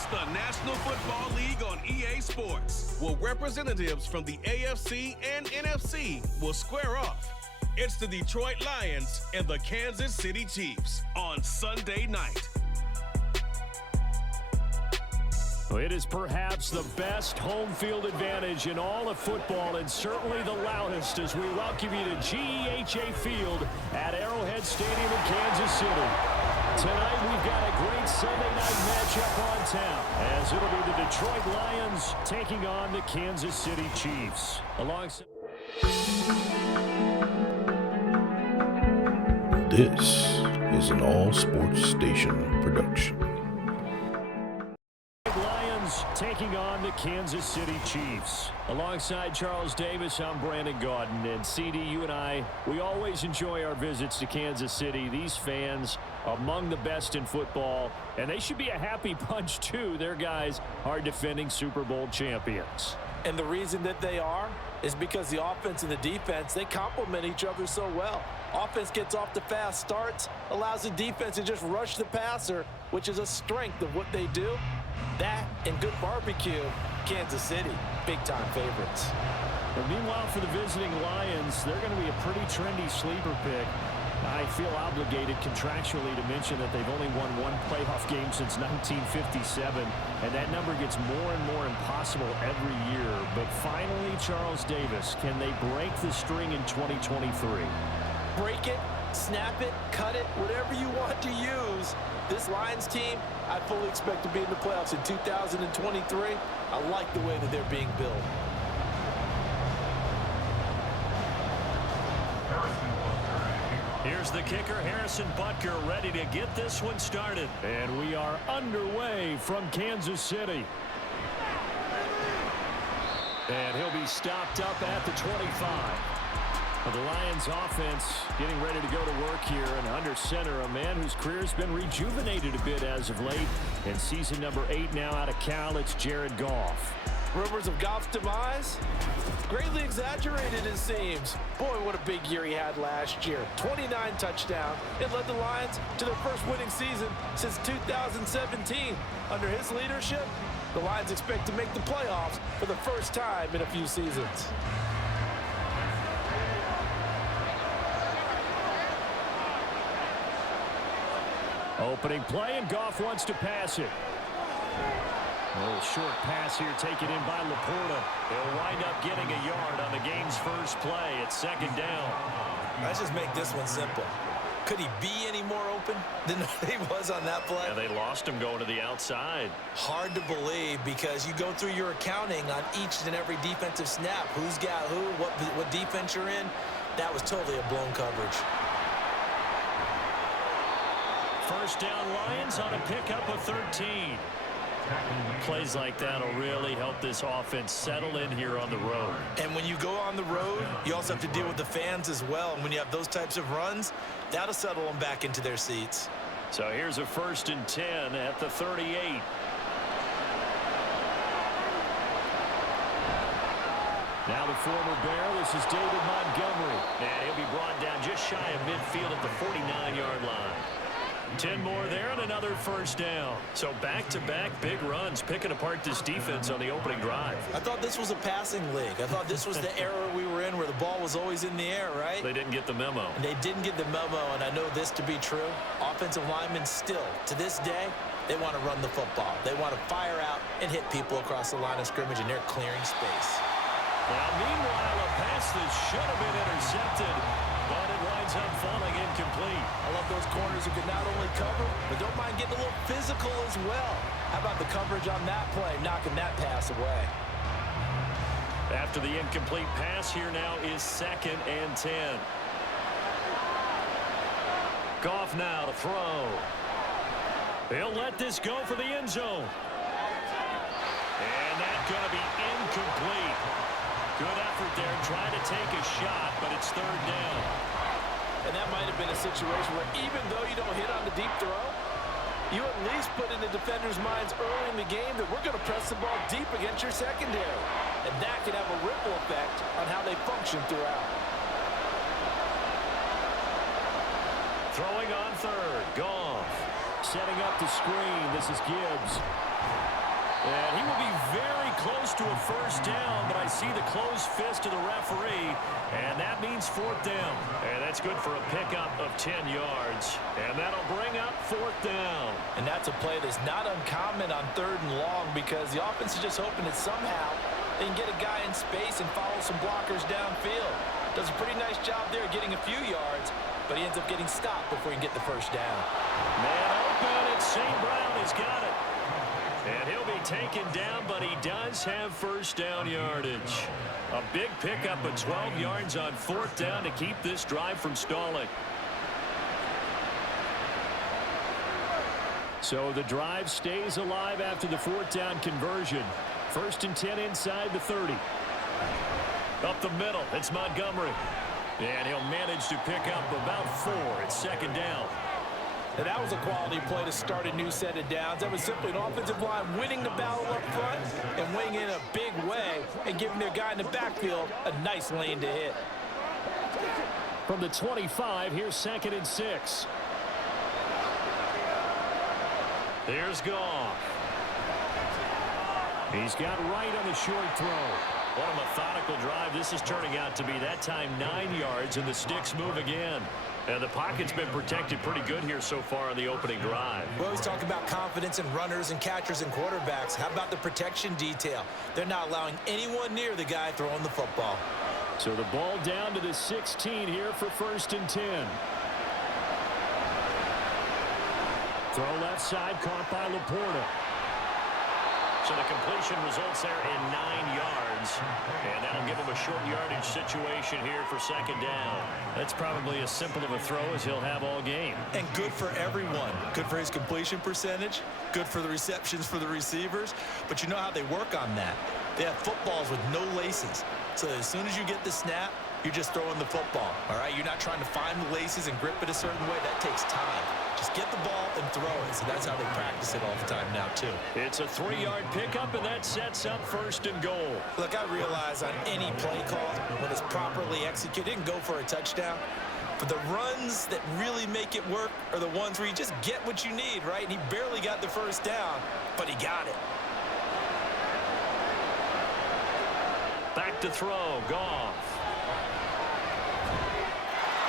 It's the National Football League on EA Sports, where representatives from the AFC and NFC will square off. It's the Detroit Lions and the Kansas City Chiefs on Sunday night. It is perhaps the best home field advantage in all of football, and certainly the loudest, as we welcome you to GEHA Field at Arrowhead Stadium in Kansas City. Tonight we've got a great Sunday night matchup on tap, as it'll be the Detroit Lions taking on the Kansas City Chiefs. Alongside This is an all-sports station production. Taking on the Kansas City Chiefs. Alongside Charles Davis, I'm Brandon Gaudin. And CD, you and I, we always enjoy our visits to Kansas City. These fans, among the best in football, and they should be a happy bunch too. Their guys are defending Super Bowl champions. And the reason that they are is because the offense and the defense, they complement each other so well. Offense gets off the fast starts, allows the defense to just rush the passer, which is a strength of what they do. That and good barbecue, Kansas City, big-time favorites. And meanwhile, for the visiting Lions, they're going to be a pretty trendy sleeper pick. I feel obligated contractually to mention that they've only won one playoff game since 1957, and that number gets more and more impossible every year. But finally, Charles Davis, can they break the string in 2023? Break it, snap it, cut it, whatever you want to use. This Lions team, I fully expect to be in the playoffs in 2023. I like the way that they're being built. Here's the kicker, Harrison Butker, ready to get this one started. And we are underway from Kansas City. And he'll be stopped up at the 25. Well, the Lions offense getting ready to go to work here, and under center, a man whose career's been rejuvenated a bit as of late. In season number 8 now out of Cal, it's Jared Goff. Rumors of Goff's demise? Greatly exaggerated, it seems. Boy, what a big year he had last year. 29 touchdowns. It led the Lions to their first winning season since 2017. Under his leadership, the Lions expect to make the playoffs for the first time in a few seasons. Opening play, and Goff wants to pass it. A little short pass here taken in by Laporta. He'll wind up getting a yard on the game's first play. It's second down. Let's just make this one simple. Could he be any more open than he was on that play? Yeah, they lost him going to the outside. Hard to believe, because you go through your accounting on each and every defensive snap. Who's got who, what defense you're in. That was totally a blown coverage. First down, Lions on a pickup of 13. Plays like that will really help this offense settle in here on the road. And when you go on the road, you also have to deal with the fans as well. And when you have those types of runs, that'll settle them back into their seats. So here's a 1st and 10 at the 38. Now the former Bear, this is David Montgomery. And he'll be brought down just shy of midfield at the 49-yard line. 10 more there and another first down. So back-to-back big runs, picking apart this defense on the opening drive. I thought this was a passing league. I thought this was the era we were in where the ball was always in the air, right? They didn't get the memo. And they didn't get the memo, and I know this to be true. Offensive linemen still, to this day, they want to run the football. They want to fire out and hit people across the line of scrimmage, and they're clearing space. Now, meanwhile, a pass that should have been intercepted, but it winds up falling incomplete. I love those corners who can not only cover, but don't mind getting a little physical as well. How about the coverage on that play, knocking that pass away? After the incomplete pass, here now is 2nd and 10. Goff now to throw. He'll let this go for the end zone. And that's going to be incomplete. Good effort there, trying to take a shot, but it's 3rd down. And that might have been a situation where even though you don't hit on the deep throw, you at least put in the defenders' minds early in the game that we're going to press the ball deep against your secondary. And that can have a ripple effect on how they function throughout. Throwing on 3rd, Goff. Setting up the screen, this is Gibbs. And he will be very close to a first down, but I see the closed fist of the referee, and that means fourth down. And that's good for a pickup of 10 yards. And that'll bring up fourth down. And that's a play that's not uncommon on 3rd and long because the offense is just hoping that somehow they can get a guy in space and follow some blockers downfield. Does a pretty nice job there getting a few yards, but he ends up getting stopped before he can get the first down. Man open, and St. Brown has got it. And he'll be taken down, but he does have first down yardage. A big pickup of 12 yards on fourth down to keep this drive from stalling. So the drive stays alive after the fourth down conversion. 1st and 10 inside the 30. Up the middle, it's Montgomery. And he'll manage to pick up about 4 at 2nd down. And that was a quality play to start a new set of downs. That was simply an offensive line winning the battle up front and weighing in a big way and giving their guy in the backfield a nice lane to hit. From the 25, here's 2nd and 6. There's Goff. He's got right on the short throw. What a methodical drive this is turning out to be. That time 9 yards, and the sticks move again. And the pocket's been protected pretty good here so far on the opening drive. We always talk about confidence in runners and catchers and quarterbacks. How about the protection detail? They're not allowing anyone near the guy throwing the football. So the ball down to the 16 here for 1st and 10. Throw left side, caught by Laporta. So the completion results there in 9 yards. And that'll give him a short yardage situation here for 2nd down. That's probably as simple of a throw as he'll have all game. And good for everyone. Good for his completion percentage. Good for the receptions for the receivers. But you know how they work on that. They have footballs with no laces. So as soon as you get the snap, you're just throwing the football. All right? You're not trying to find the laces and grip it a certain way. That takes time. Just get the ball and throw it. So that's how they practice it all the time now, too. It's a 3-yard pickup, and that sets up 1st and goal. Look, I realize on any play call, when it's properly executed, it can go for a touchdown. But the runs that really make it work are the ones where you just get what you need, right? And he barely got the first down, but he got it. Back to throw, Goff.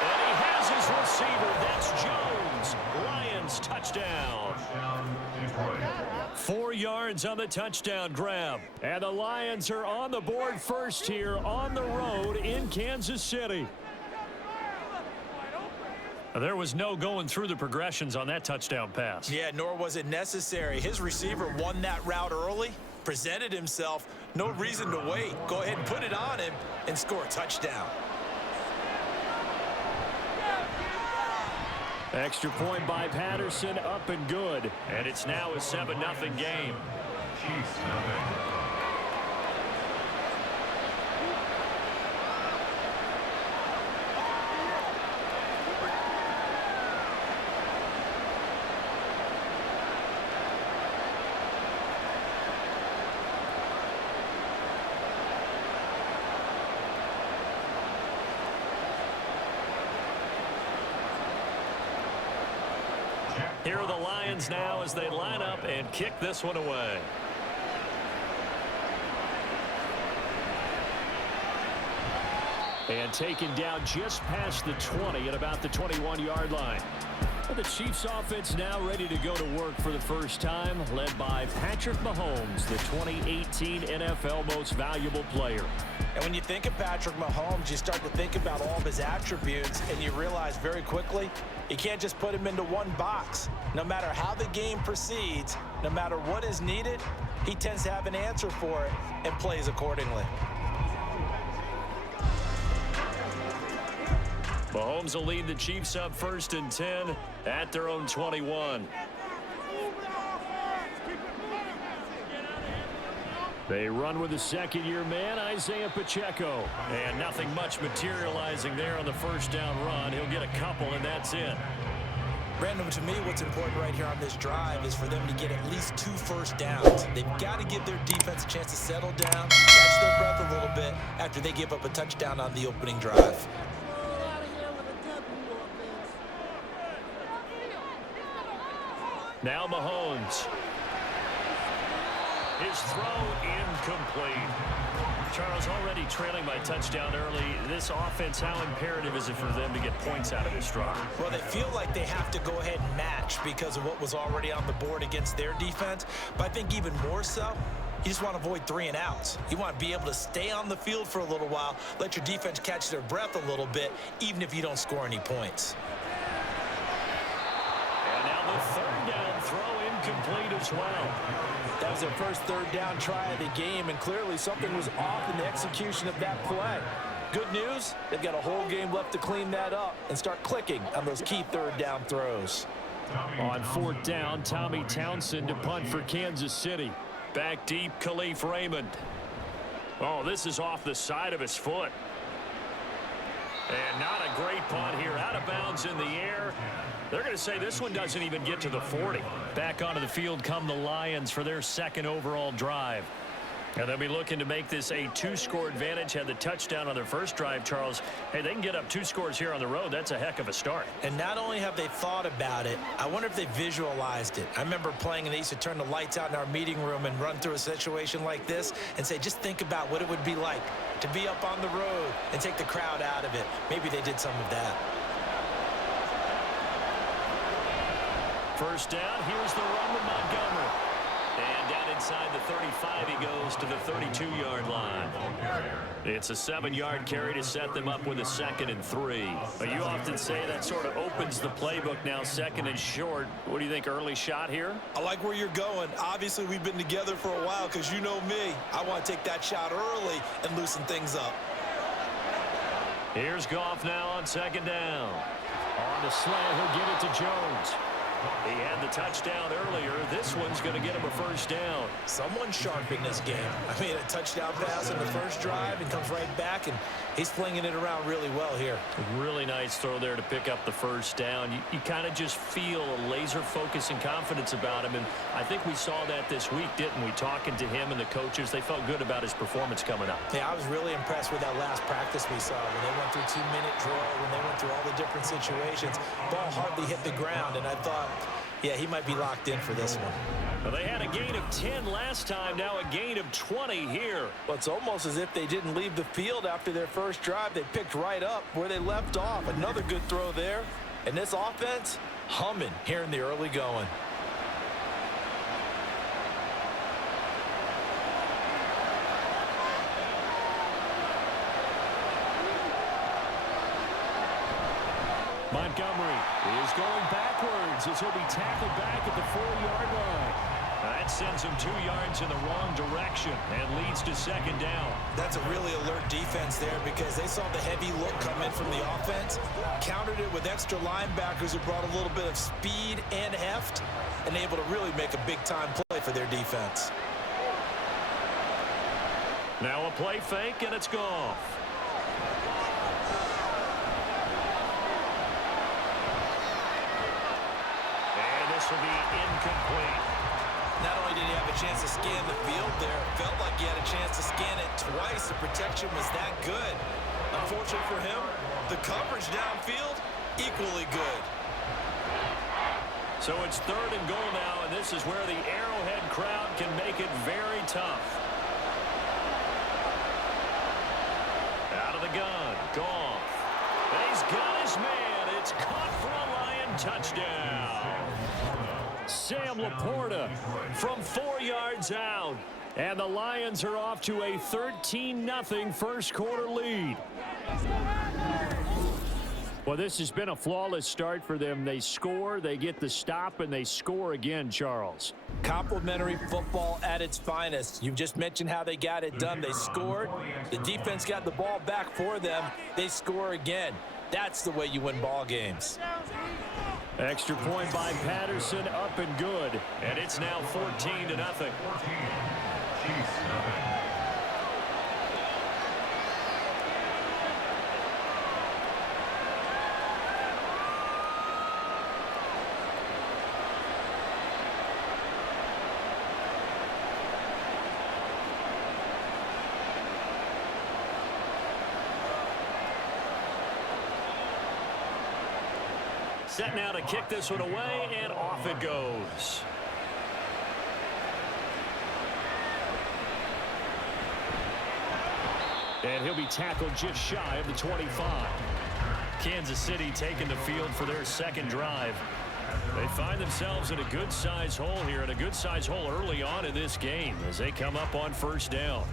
And he has his receiver. That's Jones. Lions touchdown. 4 yards on the touchdown grab. And the Lions are on the board first here on the road in Kansas City. There was no going through the progressions on that touchdown pass. Yeah, nor was it necessary. His receiver won that route early, presented himself. No reason to wait. Go ahead and put it on him and score a touchdown. Extra point by Patterson, up and good. And it's now a 7-0 game. Here are the Lions now as they line up and kick this one away. And taken down just past the 20 at about the 21-yard line. Well, the Chiefs offense now ready to go to work for the first time, led by Patrick Mahomes, the 2018 NFL Most Valuable Player. And when you think of Patrick Mahomes, you start to think about all of his attributes, and you realize very quickly you can't just put him into one box. No matter how the game proceeds, no matter what is needed, he tends to have an answer for it and plays accordingly. Mahomes will lead the Chiefs up 1st and 10 at their own 21. They run with the second-year man, Isaiah Pacheco. And nothing much materializing there on the first down run. He'll get a couple, and that's it. Brandon, to me, what's important right here on this drive is for them to get at least 2 first downs. They've got to give their defense a chance to settle down, catch their breath a little bit after they give up a touchdown on the opening drive. Now Mahomes. His throw incomplete. Charles, already trailing by touchdown early. This offense, how imperative is it for them to get points out of this drive? Well, they feel like they have to go ahead and match because of what was already on the board against their defense. But I think even more so, you just want to avoid 3 and outs. You want to be able to stay on the field for a little while, let your defense catch their breath a little bit, even if you don't score any points. And now the third down throw incomplete as well. That was their first third down try of the game, and clearly something was off in the execution of that play. Good news, they've got a whole game left to clean that up and start clicking on those key third down throws. On fourth down, Tommy Townsend to punt for Kansas City. Back deep, Khalif Raymond. Oh, this is off the side of his foot. And not a great punt here. Out of bounds in the air. They're going to say this one doesn't even get to the 40. Back onto the field come the Lions for their second overall drive. And they'll be looking to make this a 2-score advantage. Had the touchdown on their first drive, Charles. Hey, they can get up 2 scores here on the road. That's a heck of a start. And not only have they thought about it, I wonder if they visualized it. I remember playing, and they used to turn the lights out in our meeting room and run through a situation like this and say, just think about what it would be like to be up on the road and take the crowd out of it. Maybe they did some of that. First down, here's the run to Montgomery. And down inside the 35, he goes to the 32-yard line. It's a 7-yard carry to set them up with a 2nd and 3. But you often say that sort of opens the playbook now, 2nd and short. What do you think, early shot here? I like where you're going. Obviously, we've been together for a while because you know me. I want to take that shot early and loosen things up. Here's Goff now on 2nd down. On the slant, he'll give it to Jones. He had the touchdown earlier. This one's going to get him a first down. Someone's sharp in this game. I mean, a touchdown pass in the first drive and comes right back, and he's flinging it around really well here. Really nice throw there to pick up the first down. You kind of just feel a laser focus and confidence about him, and I think we saw that this week, didn't we? Talking to him and the coaches, they felt good about his performance coming up. Yeah, I was really impressed with that last practice we saw when they went through 2-minute drill, when they went through all the different situations. Ball hardly hit the ground, and I thought, yeah, he might be locked in for this one. Well, they had a gain of 10 last time, now a gain of 20 here. Well, it's almost as if they didn't leave the field after their first drive. They picked right up where they left off. Another good throw there. And this offense, humming here in the early going. Montgomery is going backwards as he'll be tackled back at the 4-yard line. That sends him 2 yards in the wrong direction and leads to 2nd down. That's a really alert defense there because they saw the heavy look come in from the offense, countered it with extra linebackers who brought a little bit of speed and heft, and able to really make a big-time play for their defense. Now a play fake, and it's Goff. Will be incomplete. Not only did he have a chance to scan the field there, it felt like he had a chance to scan it twice. The protection was that good. Unfortunately for him, the coverage downfield, equally good. So it's 3rd and goal now, and this is where the Arrowhead crowd can make it very tough. Out of the gun, Goff. And he's got his man. It's caught for a Lion touchdown. Sam Laporta from 4 yards out. And the Lions are off to a 13-0 first quarter lead. Well, this has been a flawless start for them. They score, they get the stop, and they score again, Charles. Complimentary football at its finest. You've just mentioned how they got it done. They scored. The defense got the ball back for them. They score again. That's the way you win ball games. Extra point by Patterson, up and good. And it's now 14-0. Set now to kick this one away, and off it goes. And he'll be tackled just shy of the 25. Kansas City taking the field for their second drive. They find themselves in a good-sized hole here, and a good-sized hole early on in this game as they come up on first down.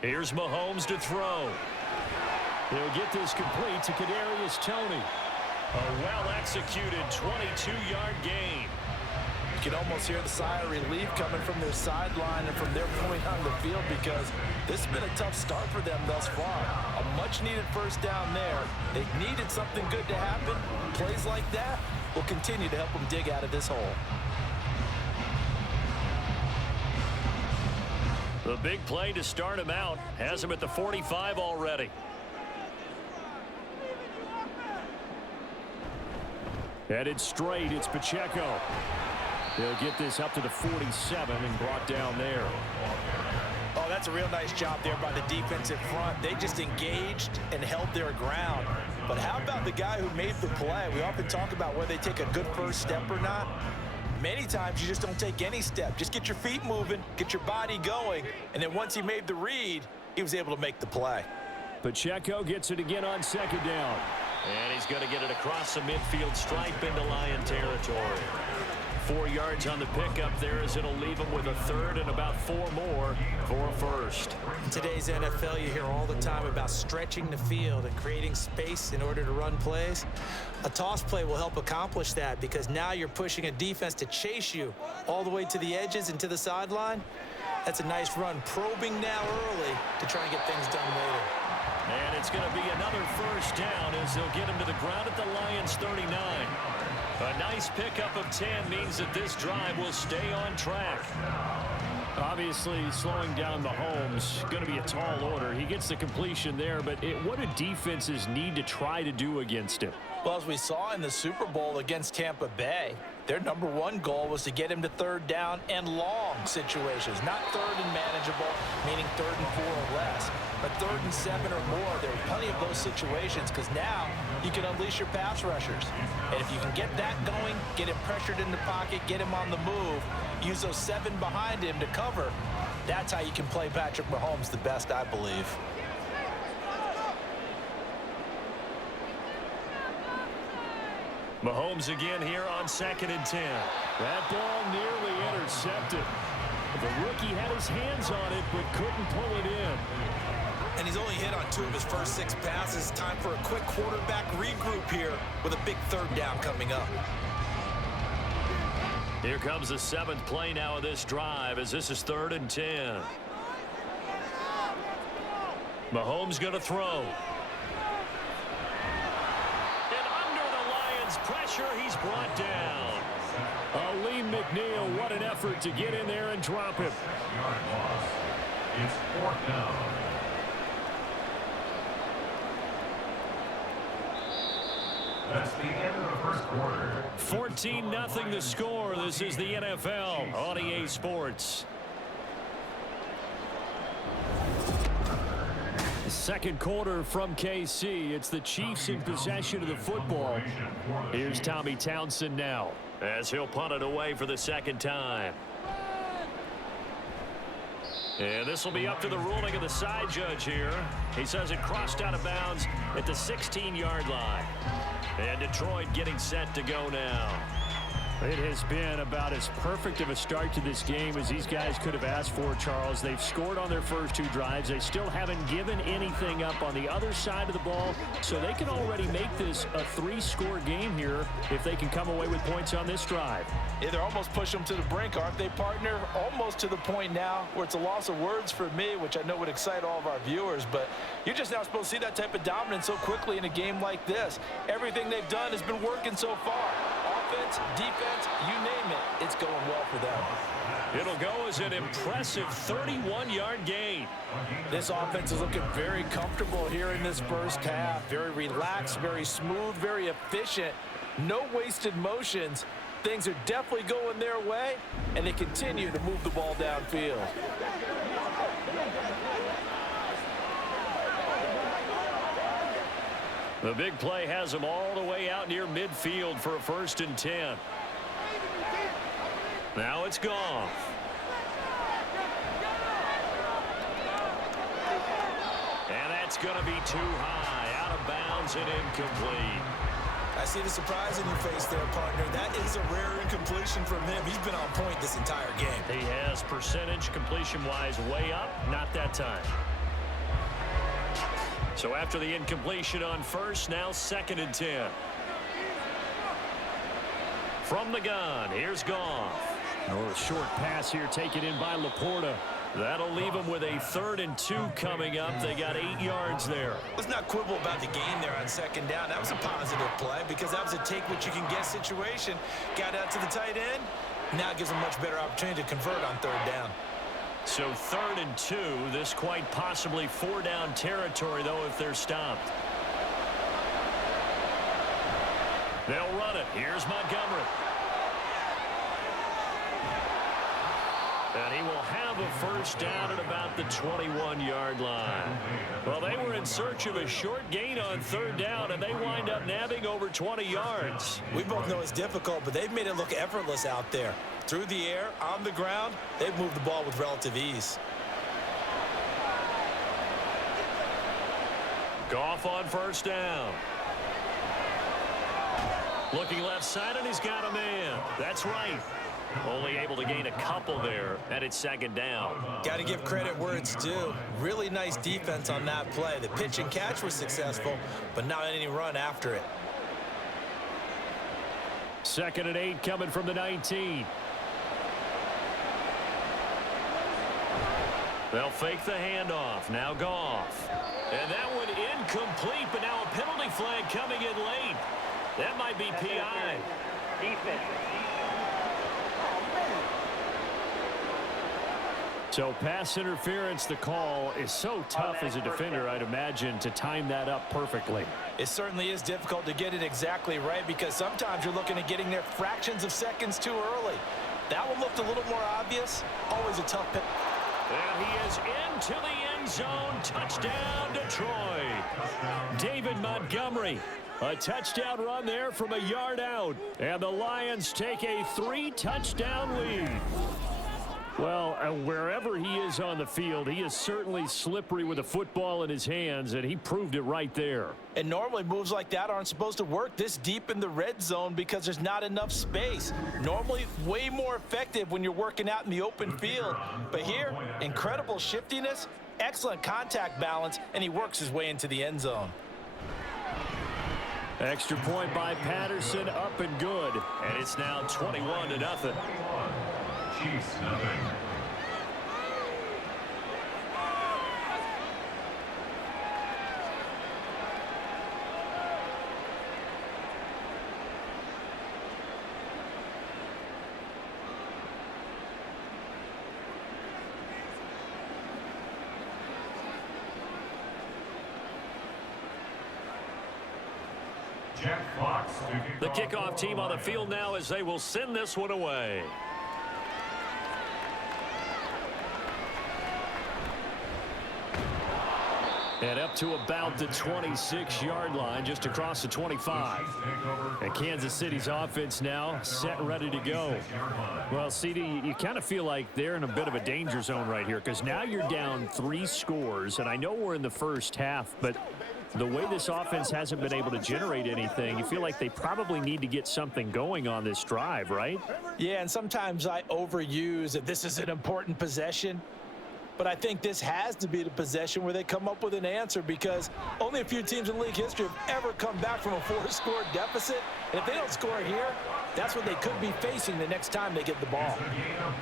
Here's Mahomes to throw. He'll get this complete to Kadarius Toney. A well-executed 22-yard gain. You can almost hear the sigh of relief coming from their sideline and from their point on the field, because this has been a tough start for them thus far. A much-needed first down there. They needed something good to happen. Plays like that will continue to help them dig out of this hole. The big play to start him out has him at the 45 already. Headed straight, it's Pacheco. He'll get this up to the 47 and brought down there. Oh, that's a real nice job there by the defensive front. They just engaged and held their ground. But how about the guy who made the play? We often talk about whether they take a good first step or not. Many times you just don't take any step. Just get your feet moving, get your body going, and then once he made the read, he was able to make the play. Pacheco gets it again on second down. And he's going to get it across the midfield stripe into Lion territory. 4 yards on the pickup there, as it'll leave him with a third and about 4 more for a first. In today's NFL, you hear all the time about stretching the field and creating space in order to run plays. A toss play will help accomplish that, because now you're pushing a defense to chase you all the way to the edges and to the sideline. That's a nice run, probing now early to try and get things done later. And it's going to be another first down as they'll get him to the ground at the Lions 39. A nice pickup of 10 means that this drive will stay on track. Obviously, slowing down Mahomes, going to be a tall order. He gets the completion there, but what do defenses need to try to do against him? Well, as we saw in the Super Bowl against Tampa Bay, their #1 goal was to get him to third down and long situations, not third and manageable, meaning 3rd and 4 or less, but 3rd and 7 or more. There are plenty of those situations, because now you can unleash your pass rushers. And if you can get that going, get him pressured in the pocket, get him on the move, use those 7 behind him to cover, that's how you can play Patrick Mahomes the best, I believe. Mahomes again here on 2nd and 10. That ball nearly intercepted. The rookie had his hands on it, but couldn't pull it in. And he's only hit on 2 of his first 6 passes. Time for a quick quarterback regroup here with a big third down coming up. Here comes the 7th play now of this drive, as this is 3rd and 10. Mahomes going to throw. Pressure, he's brought down. Aleem McNeil, what an effort to get in there and drop him. It's 4th down. That's the end of the first quarter. 14-0 the score. This is the NFL on EA Sports. Second quarter from KC. It's the Chiefs in possession of the football. Here's Tommy Townsend now, as he'll punt it away for the second time. And this will be up to the ruling of the side judge here. He says it crossed out of bounds at the 16-yard line. And Detroit getting set to go now. It has been about as perfect of a start to this game as these guys could have asked for, Charles. They've scored on their first 2 drives. They still haven't given anything up on the other side of the ball, so they can already make this a 3-score game here if they can come away with points on this drive. Yeah, they're almost pushing them to the brink, aren't they, partner? Almost to the point now where it's a loss of words for me, which I know would excite all of our viewers, but you're just now supposed to see that type of dominance so quickly in a game like this. Everything they've done has been working so far. Offense, defense, you name it, it's going well for them. It'll go as an impressive 31-yard gain. This offense is looking very comfortable here in this first half. Very relaxed, very smooth, very efficient. No wasted motions. Things are definitely going their way, and they continue to move the ball downfield. The big play has them all the way out near midfield for a 1st and 10. Now it's Goff. And that's going to be too high, out of bounds and incomplete. I see the surprise in your face there, partner. That is a rare incompletion from him. He's been on point this entire game. He has percentage completion-wise way up, not that time. So after the incompletion on 1st, now 2nd and 10. From the gun, here's Goff. A short pass here taken in by Laporta. That'll leave them with a 3rd and 2 coming up. They got 8 yards there. Let's not quibble about the game there on 2nd down. That was a positive play because that was a take-what-you-can-get situation. Got out to the tight end. Now it gives them much better opportunity to convert on 3rd down. So 3rd and 2. This quite possibly 4-down territory, though, if they're stopped. They'll run it. Here's Montgomery. And he will have a 1st down at about the 21-yard line. Well, they were in search of a short gain on 3rd down, and they wind up nabbing over 20 yards. We both know it's difficult, but they've made it look effortless out there. Through the air, on the ground, they've moved the ball with relative ease. Goff on 1st down. Looking left side, and he's got a man. That's right. Only able to gain a couple there, and it's 2nd down. Got to give credit where it's due. Really nice defense on that play. The pitch and catch was successful, but not any run after it. 2nd and 8 coming from the 19. They'll fake the handoff. Now Goff. And that one incomplete, but now a penalty flag coming in late. That might be PI. Defense. So pass interference, the call is so tough as a defender, I'd imagine, to time that up perfectly. It certainly is difficult to get it exactly right because sometimes you're looking at getting there fractions of seconds too early. That one looked a little more obvious. Always a tough pick. And he is into the end zone. Touchdown, Detroit. David Montgomery. A touchdown run there from a yard out. And the Lions take a 3-touchdown lead. Well, wherever he is on the field, he is certainly slippery with a football in his hands, and he proved it right there. And normally moves like that aren't supposed to work this deep in the red zone because there's not enough space. Normally way more effective when you're working out in the open field. But here, incredible shiftiness, excellent contact balance, and he works his way into the end zone. Extra point by Patterson, up and good. And it's now 21-0. Chiefs, nothing. Jack Fox. The kickoff team on the field now as they will send this one away. And up to about the 26-yard line, just across the 25. And Kansas City's offense now set and ready to go. Well, CD, you kind of feel like they're in a bit of a danger zone right here because now you're down 3 scores. And I know we're in the first half, but the way this offense hasn't been able to generate anything, you feel like they probably need to get something going on this drive, right? Yeah, and sometimes I overuse that this is an important possession. But I think this has to be the possession where they come up with an answer because only a few teams in league history have ever come back from a 4-score deficit. And if they don't score here, that's what they could be facing the next time they get the ball.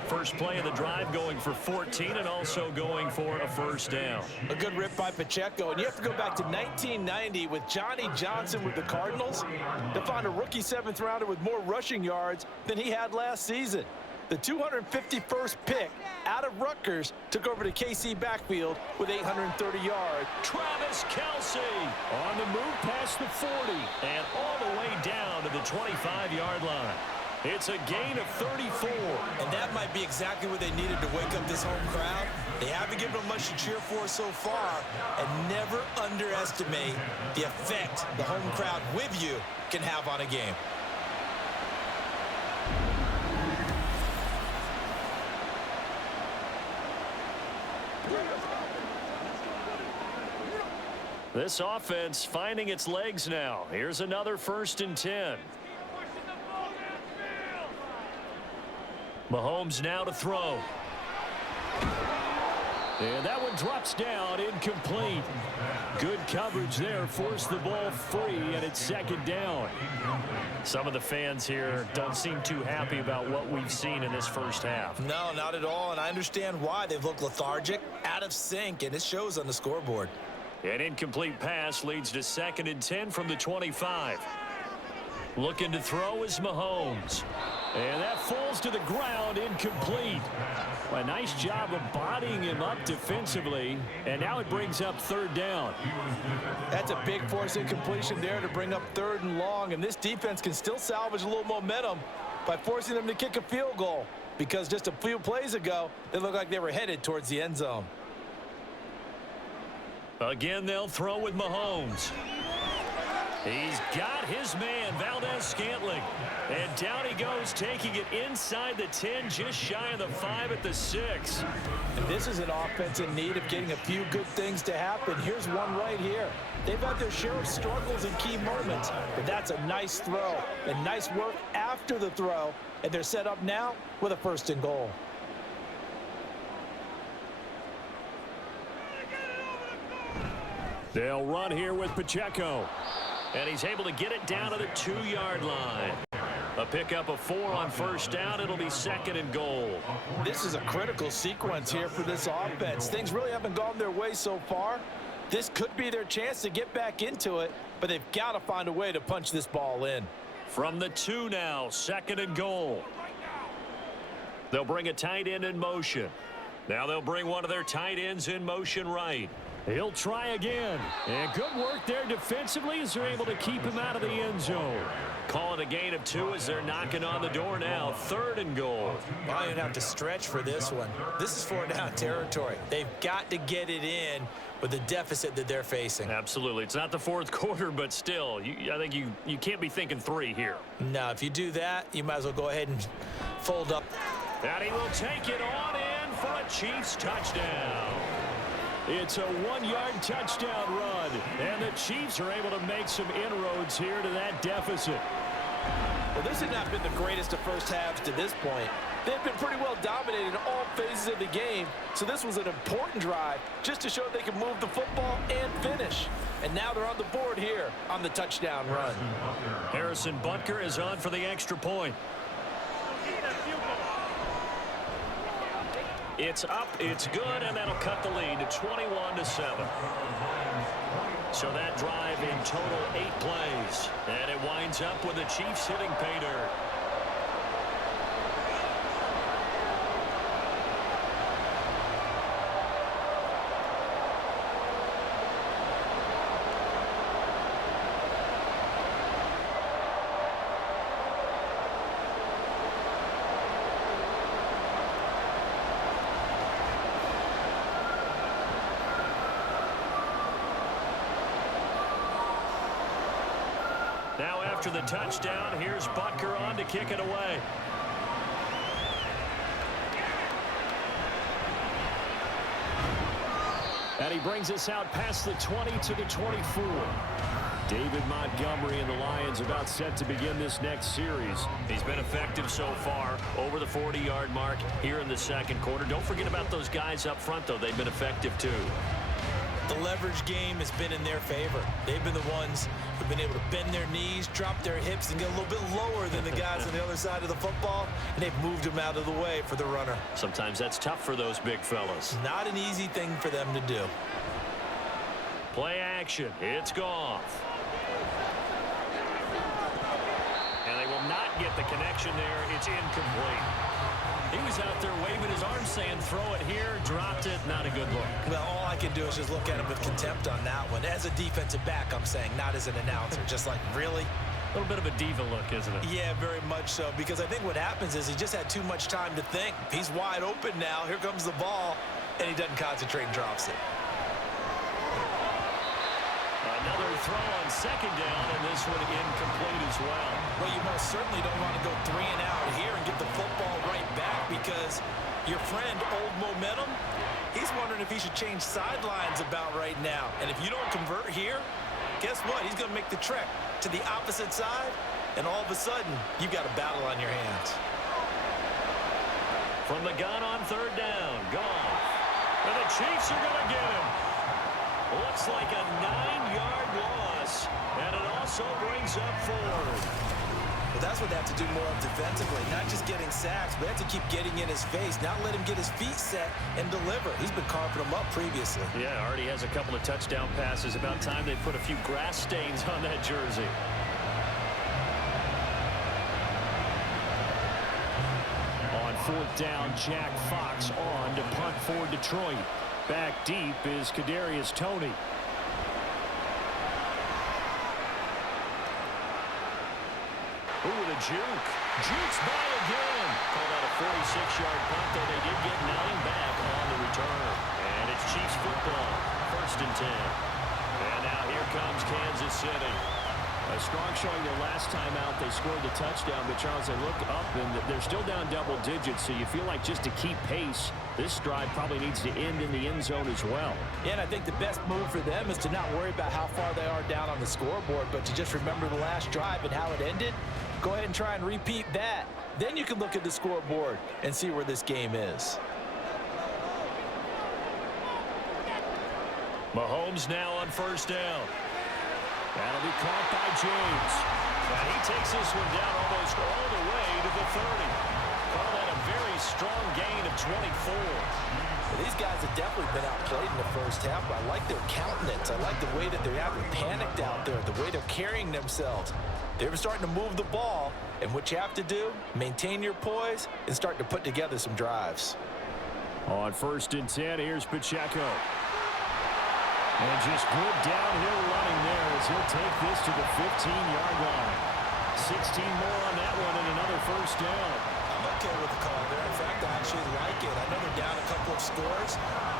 First play of the drive going for 14 and also going for a 1st down. A good rip by Pacheco. And you have to go back to 1990 with Johnny Johnson with the Cardinals to find a rookie 7th rounder with more rushing yards than he had last season. The 251st pick out of Rutgers took over the KC backfield with 830 yards. Travis Kelce on the move past the 40 and all the way down to the 25-yard line. It's a gain of 34. And that might be exactly what they needed to wake up this home crowd. They haven't given them much to cheer for so far, and never underestimate the effect the home crowd with you can have on a game. This offense finding its legs now. Here's another 1st and 10. Mahomes now to throw. And that one drops down, incomplete. Good coverage there, forced the ball free, and it's 2nd down. Some of the fans here don't seem too happy about what we've seen in this first half. No, not at all, and I understand why. They've looked lethargic, out of sync, and it shows on the scoreboard. An incomplete pass leads to 2nd and 10 from the 25. Looking to throw is Mahomes. And that falls to the ground, incomplete. A nice job of bodying him up defensively, and now it brings up 3rd down. That's a big force incompletion there to bring up 3rd and long, and this defense can still salvage a little momentum by forcing them to kick a field goal, because just a few plays ago, they looked like they were headed towards the end zone. Again, they'll throw with Mahomes. He's got his man, Valdez-Scantling. And down he goes, taking it inside the 10, just shy of the 5 at the 6. And this is an offense in need of getting a few good things to happen. Here's one right here. They've had their share of struggles in key moments, but that's a nice throw and nice work after the throw. And they're set up now with a 1st and goal. They'll run here with Pacheco. And he's able to get it down to the 2-yard line. A pickup of 4 on 1st down. It'll be 2nd and goal. This is a critical sequence here for this offense. Things really haven't gone their way so far. This could be their chance to get back into it, but they've got to find a way to punch this ball in. From the 2 now, 2nd and goal. They'll bring a tight end in motion. Now they'll bring one of their tight ends in motion right. He'll try again. And good work there defensively as they're able to keep him out of the end zone. Call it a gain of 2 as they're knocking on the door now. 3rd and goal. Well, you're going to have to stretch for this one. This is 4th down territory. They've got to get it in with the deficit that they're facing. Absolutely. It's not the 4th quarter, but still, I think you can't be thinking 3 here. No, if you do that, you might as well go ahead and fold up. And he will take it on in for a Chiefs touchdown. It's a 1-yard touchdown run, and the Chiefs are able to make some inroads here to that deficit. Well, this has not been the greatest of first halves to this point. They've been pretty well dominated in all phases of the game, so this was an important drive just to show they can move the football and finish. And now they're on the board here on the touchdown run. Harrison Butker is on for the extra point. It's up, it's good, and that'll cut the lead to 21-7. So that drive in total 8 plays. And it winds up with the Chiefs hitting pay dirt. Now after the touchdown, here's Butker on to kick it away. And he brings us out past the 20 to the 24. David Montgomery and the Lions about set to begin this next series. He's been effective so far, over the 40-yard mark here in the 2nd quarter. Don't forget about those guys up front, though. They've been effective, too. The leverage game has been in their favor. They've been the ones who've been able to bend their knees, drop their hips, and get a little bit lower than the guys on the other side of the football, and they've moved them out of the way for the runner. Sometimes that's tough for those big fellas. Not an easy thing for them to do. Play action. It's Goff. And they will not get the connection there. It's incomplete. He was out there waving his arms saying, throw it here, dropped it, not a good look. Well, all I can do is just look at him with contempt on that one. As a defensive back, I'm saying, not as an announcer. Just like, really? A little bit of a diva look, isn't it? Yeah, very much so, because I think what happens is he just had too much time to think. He's wide open now. Here comes the ball, and he doesn't concentrate and drops it. Another throw on second down, and this one incomplete as well. Well, you most certainly don't want to go 3 and out here and get the football right back, because your friend, Old Momentum, he's wondering if he should change sidelines about right now. And if you don't convert here, guess what? He's going to make the trek to the opposite side, and all of a sudden, you've got a battle on your hands. From the gun on third down, Goff. And the Chiefs are going to get him. Looks like a 9-yard loss, and it also brings up 4. Well, that's what they have to do more of defensively, not just getting sacks, but they have to keep getting in his face, not let him get his feet set and deliver. He's been carving them up previously. Yeah, already has a couple of touchdown passes. About time they put a few grass stains on that jersey. On fourth down, Jack Fox on to punt for Detroit. Back deep is Kadarius Toney. Ooh, the juke. Jukes by again. Called out a 46-yard punt, though they did get 9 back on the return. And it's Chiefs football. 1st and 10. And now here comes Kansas City. A strong showing their last time out. They scored the touchdown, but Charles, they look up and they're still down double digits, so you feel like just to keep pace, this drive probably needs to end in the end zone as well. Yeah, and I think the best move for them is to not worry about how far they are down on the scoreboard, but to just remember the last drive and how it ended. Go ahead and try and repeat that. Then you can look at the scoreboard and see where this game is. Mahomes now on 1st down. That'll be caught by James. And he takes this one down almost all the way to the 30. Call that a very strong gain of 24. Well, these guys have definitely been outplayed in the first half, but I like their countenance. I like the way that they're having panicked out there, the way they're carrying themselves. They're starting to move the ball, and what you have to do, maintain your poise and start to put together some drives. On 1st and 10, here's Pacheco. And just good downhill running there as he'll take this to the 15-yard line. 16 more on that one and another 1st down. I'm okay with the call there. In fact, I actually like it. I know they're down a couple of scores,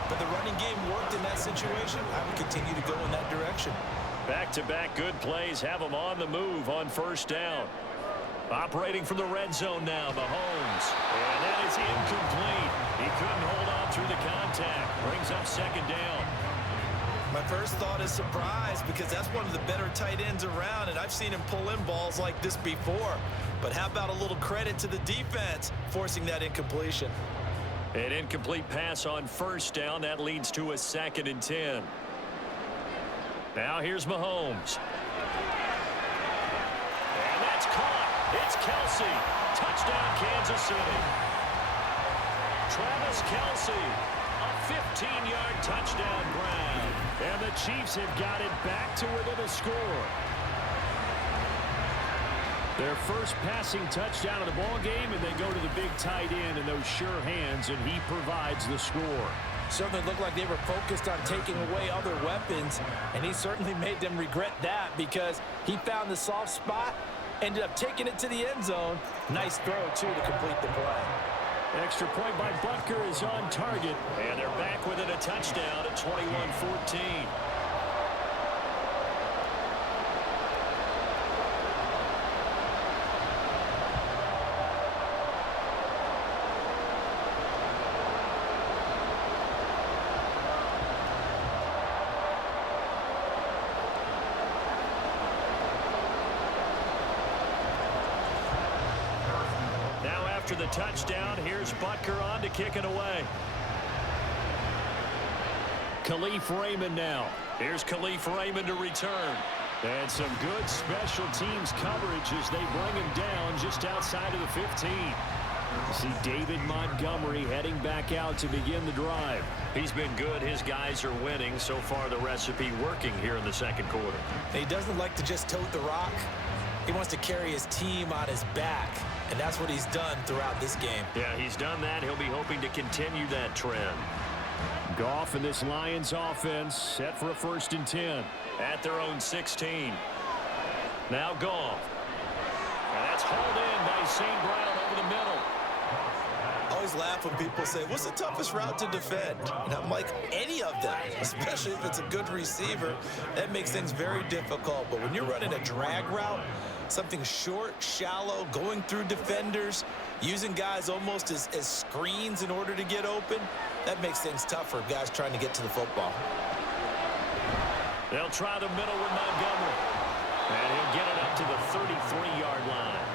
but the running game worked in that situation. I would continue to go in that direction. Back-to-back good plays have them on the move on 1st down. Operating from the red zone now, Mahomes. And that is incomplete. He couldn't hold on through the contact. Brings up 2nd down. My first thought is surprise, because that's one of the better tight ends around, and I've seen him pull in balls like this before. But how about a little credit to the defense forcing that incompletion? An incomplete pass on 1st down. That leads to a 2nd and 10. Now here's Mahomes. And that's caught. It's Kelsey. Touchdown, Kansas City. Travis Kelsey. A 15-yard touchdown grab. And the Chiefs have got it back to within a score. Their first passing touchdown of the ball game, and they go to the big tight end in those sure hands, and he provides the score. Certainly looked like they were focused on taking away other weapons, and he certainly made them regret that, because he found the soft spot, ended up taking it to the end zone. Nice throw, too, to complete the play. Extra point by Butker is on target, and they're back within a touchdown at 21-14. After the touchdown, here's Butker on to kick it away. Khalif Raymond now. Here's Khalif Raymond to return. And some good special teams coverage as they bring him down just outside of the 15. You see David Montgomery heading back out to begin the drive. He's been good. His guys are winning. So far, the recipe working here in the 2nd quarter. He doesn't like to just tote the rock. He wants to carry his team on his back. And that's what he's done throughout this game. Yeah, he's done that. He'll be hoping to continue that trend. Goff and this Lions offense set for a 1st and 10 at their own 16. Now Goff. And that's hauled in by St. Brown over the middle. I always laugh when people say, what's the toughest route to defend? And I'm like, any of them, especially if it's a good receiver. That makes things very difficult. But when you're running a drag route, something short, shallow, going through defenders, using guys almost as screens in order to get open, that makes things tough for guys trying to get to the football. They'll try the middle with Montgomery. And he'll get it up to the 33-yard line.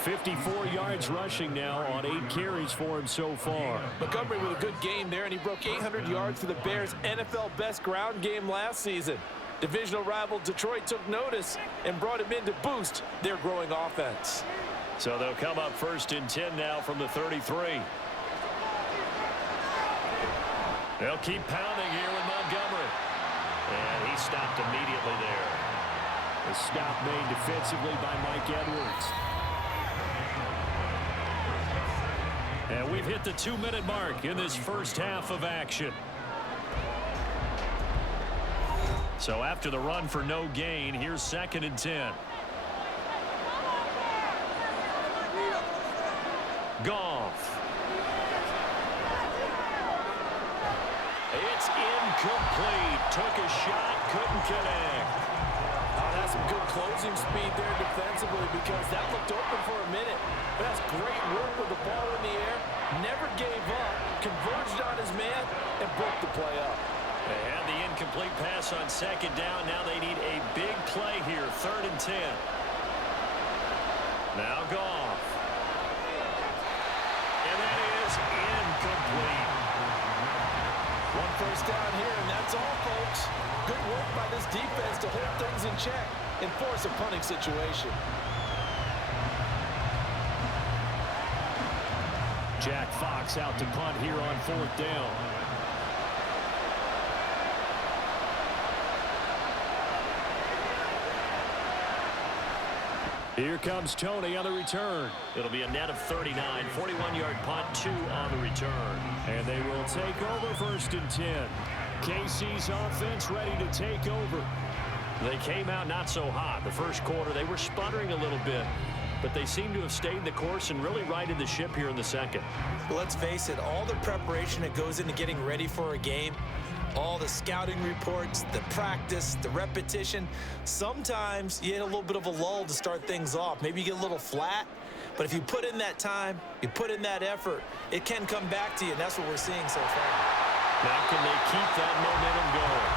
54 yards rushing now on 8 carries for him so far. Montgomery with a good game there, and he broke 800 yards for the Bears' NFL best ground game last season. Divisional rival Detroit took notice and brought him in to boost their growing offense. So they'll come up 1st and 10 now from the 33. They'll keep pounding here with Montgomery. And he stopped immediately there. The stop made defensively by Mike Edwards. And we've hit the 2-minute mark in this first half of action. So after the run for no gain, here's 2nd and 10. Goff. It's incomplete. Took a shot, couldn't connect. Oh, that's some good closing speed there defensively because that looked open for a minute. But that's great work with the ball in the air. Never gave up, converged on his man, and broke the play up. They had the incomplete pass on 2nd down. Now they need a big play here, 3rd and 10. Now Goff. And that is incomplete. 1 first down here, and that's all, folks. Good work by this defense to hold things in check and force a punting situation. Jack Fox out to punt here on 4th down. Here comes Tony on the return. It'll be a net of 39, 41-yard punt, 2 on the return. And they will take over 1st and 10. KC's offense ready to take over. They came out not so hot. The first quarter, they were sputtering a little bit. But they seem to have stayed the course and really righted the ship here in the second. Well, let's face it, all the preparation that goes into getting ready for a game, all the scouting reports, the practice, the repetition, sometimes you hit a little bit of a lull to start things off. Maybe you get a little flat, but if you put in that time, you put in that effort, it can come back to you, and that's what we're seeing so far. Now can they keep that momentum going?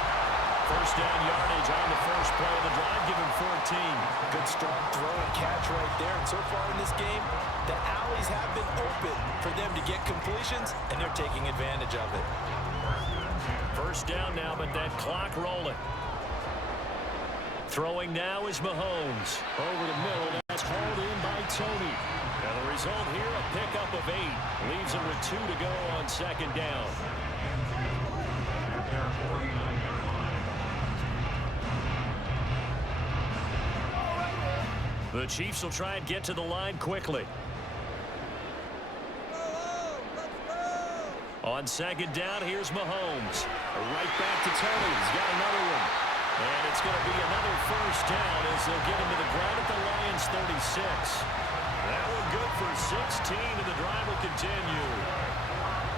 First down yardage on the first play of the drive, give him 14. Good strong throw and catch right there. And so far in this game, the alleys have been open for them to get completions, and they're taking advantage of it. First down now, but that clock rolling. Throwing now is Mahomes. Over the middle, that's hauled in by Tony. And the result here, a pickup of 8. Leaves him with 2 to go on 2nd down. The Chiefs will try and get to the line quickly. On 2nd down, here's Mahomes. Right back to Tony. He's got another one. And it's going to be another first down as they'll get him to the ground at the Lions' 36. That one good for 16, and the drive will continue.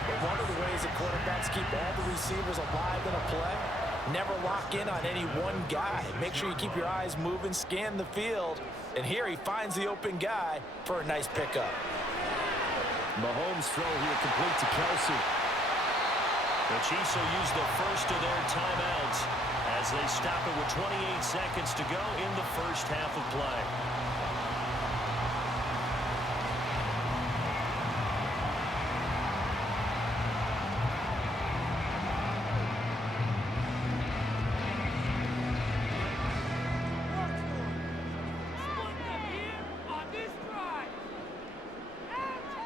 But one of the ways that quarterbacks keep all the receivers alive in a play, never lock in on any one guy. Make sure you keep your eyes moving, scan the field. And here he finds the open guy for a nice pickup. Mahomes' throw here complete to Kelsey. The Chiefs will use the first of their timeouts as they stop it with 28 seconds to go in the first half of play.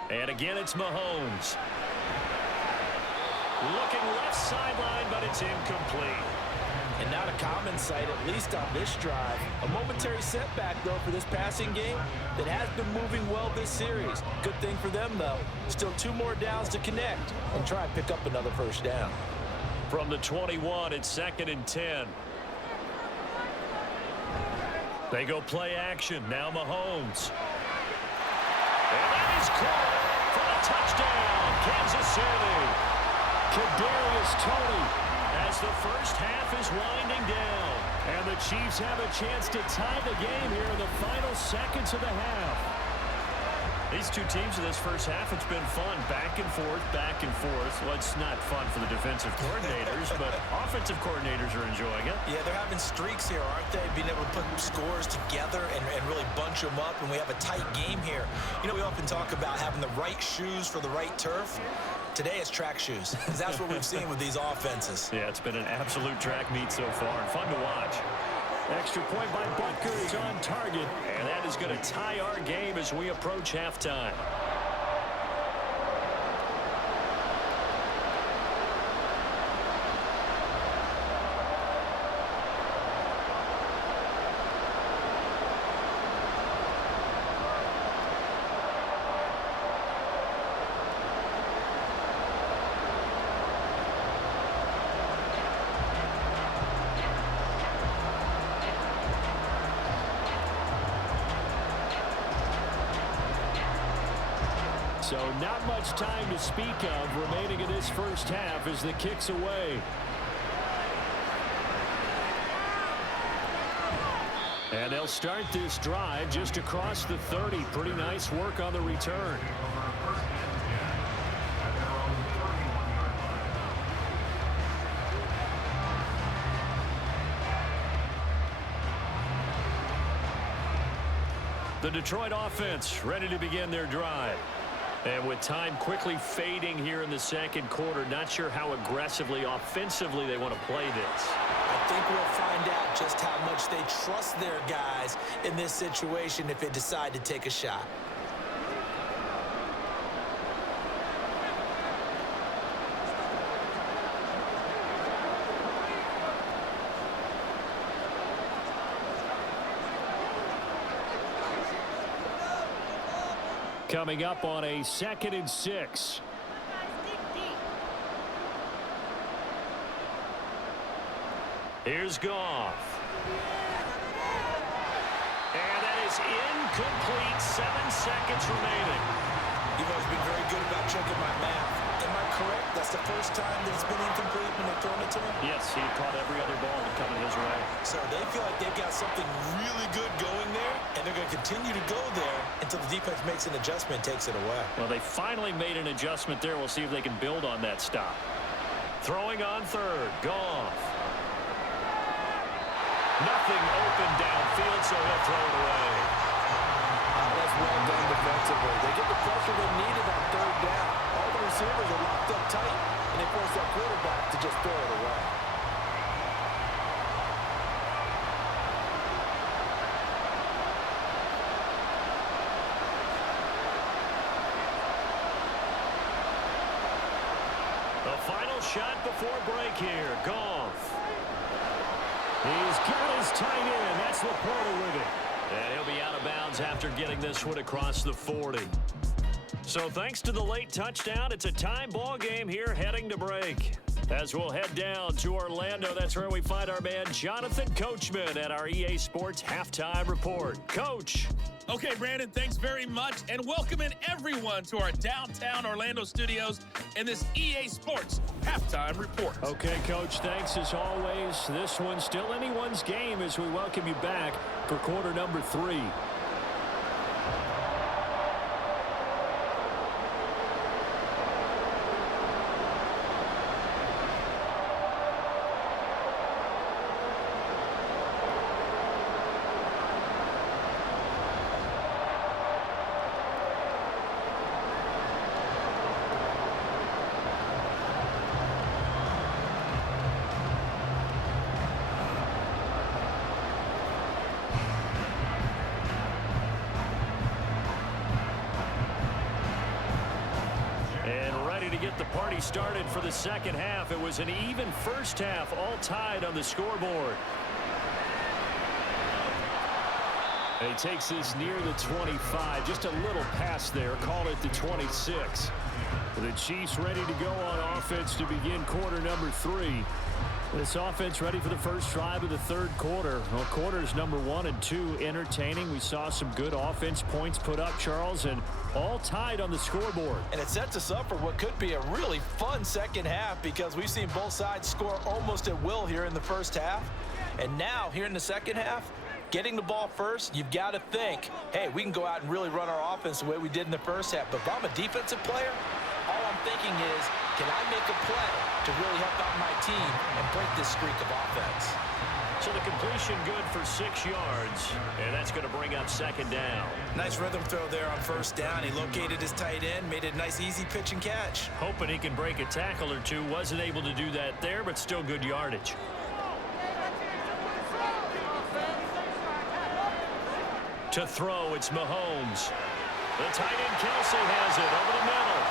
And again, it's Mahomes. Looking left sideline, but it's incomplete. And not a common sight, at least on this drive. A momentary setback, though, for this passing game that has been moving well this series. Good thing for them, though. Still 2 more downs to connect and try and pick up another first down. From the 21, it's 2nd and 10. They go play action. Now Mahomes. And that is caught for a touchdown, Kansas City. Kadarius Toney as the first half is winding down. And the Chiefs have a chance to tie the game here in the final seconds of the half. These two teams in this first half, it's been fun. Back and forth, back and forth. Well, it's not fun for the defensive coordinators, but offensive coordinators are enjoying it. Yeah, they're having streaks here, aren't they? Being able to put scores together and really bunch them up, and we have a tight game here. You know, we often talk about having the right shoes for the right turf. Today it's track shoes, because that's what we've seen with these offenses. Yeah, it's been an absolute track meet so far, and fun to watch. Extra point by Butker is on target, and that is going to tie our game as we approach halftime. So not much time to speak of remaining in this first half as the kick's away. And they'll start this drive just across the 30. Pretty nice work on the return. The Detroit offense ready to begin their drive. And with time quickly fading here in the second quarter, not sure how aggressively, offensively they want to play this. I think we'll find out just how much they trust their guys in this situation if they decide to take a shot. Coming up on a 2nd and 6. Here's Goff. And that is incomplete. 7 seconds remaining. You've always been very good about checking my math. Am I correct? That's the first time that it's been incomplete when they've thrown it to him? Yes, he caught every other ball that coming his way. So they feel like they've got something really good going there, and they're going to continue to go there until the defense makes an adjustment and takes it away. Well, they finally made an adjustment there. We'll see if they can build on that stop. Throwing on third. Goff. Nothing open downfield, so he'll throw it away. That's well done defensively. They get the pressure they needed on third down. All the receivers are locked up tight, and they force that quarterback to just throw it away. The final shot before break here. Goff. He's got his tight end. That's Laporta with it. And he'll be out of bounds after getting this one across the 40. So thanks to the late touchdown, it's a time ball game here heading to break. As we'll head down to Orlando, that's where we find our man Jonathan Coachman at our EA Sports Halftime Report. Coach. Okay, Brandon, thanks very much, and welcome in everyone to our downtown Orlando studios in this EA Sports Halftime Report. Okay, Coach, thanks as always. This one's still anyone's game as we welcome you back for quarter number 3. To get the party started for the second half. It was an even first half, all tied on the scoreboard. And he takes this near the 25. Just a little pass there. Call it the 26. The Chiefs ready to go on offense to begin quarter number 3. This offense ready for the first drive of the third quarter. Well, quarters number 1 and 2 entertaining. We saw some good offense points put up, Charles, and all tied on the scoreboard. And it sets us up for what could be a really fun second half because we've seen both sides score almost at will here in the first half. And now, here in the second half, getting the ball first, you've got to think, hey, we can go out and really run our offense the way we did in the first half. But if I'm a defensive player, all I'm thinking is, can I make a play to really help out my team and break this streak of offense? So the completion good for 6 yards, and that's going to bring up second down. Nice rhythm throw there on first down. He located his tight end, made it a nice easy pitch and catch. Hoping he can break a tackle or two. Wasn't able to do that there, but still good yardage. To throw, it's Mahomes. The tight end Kelsey has it over the middle.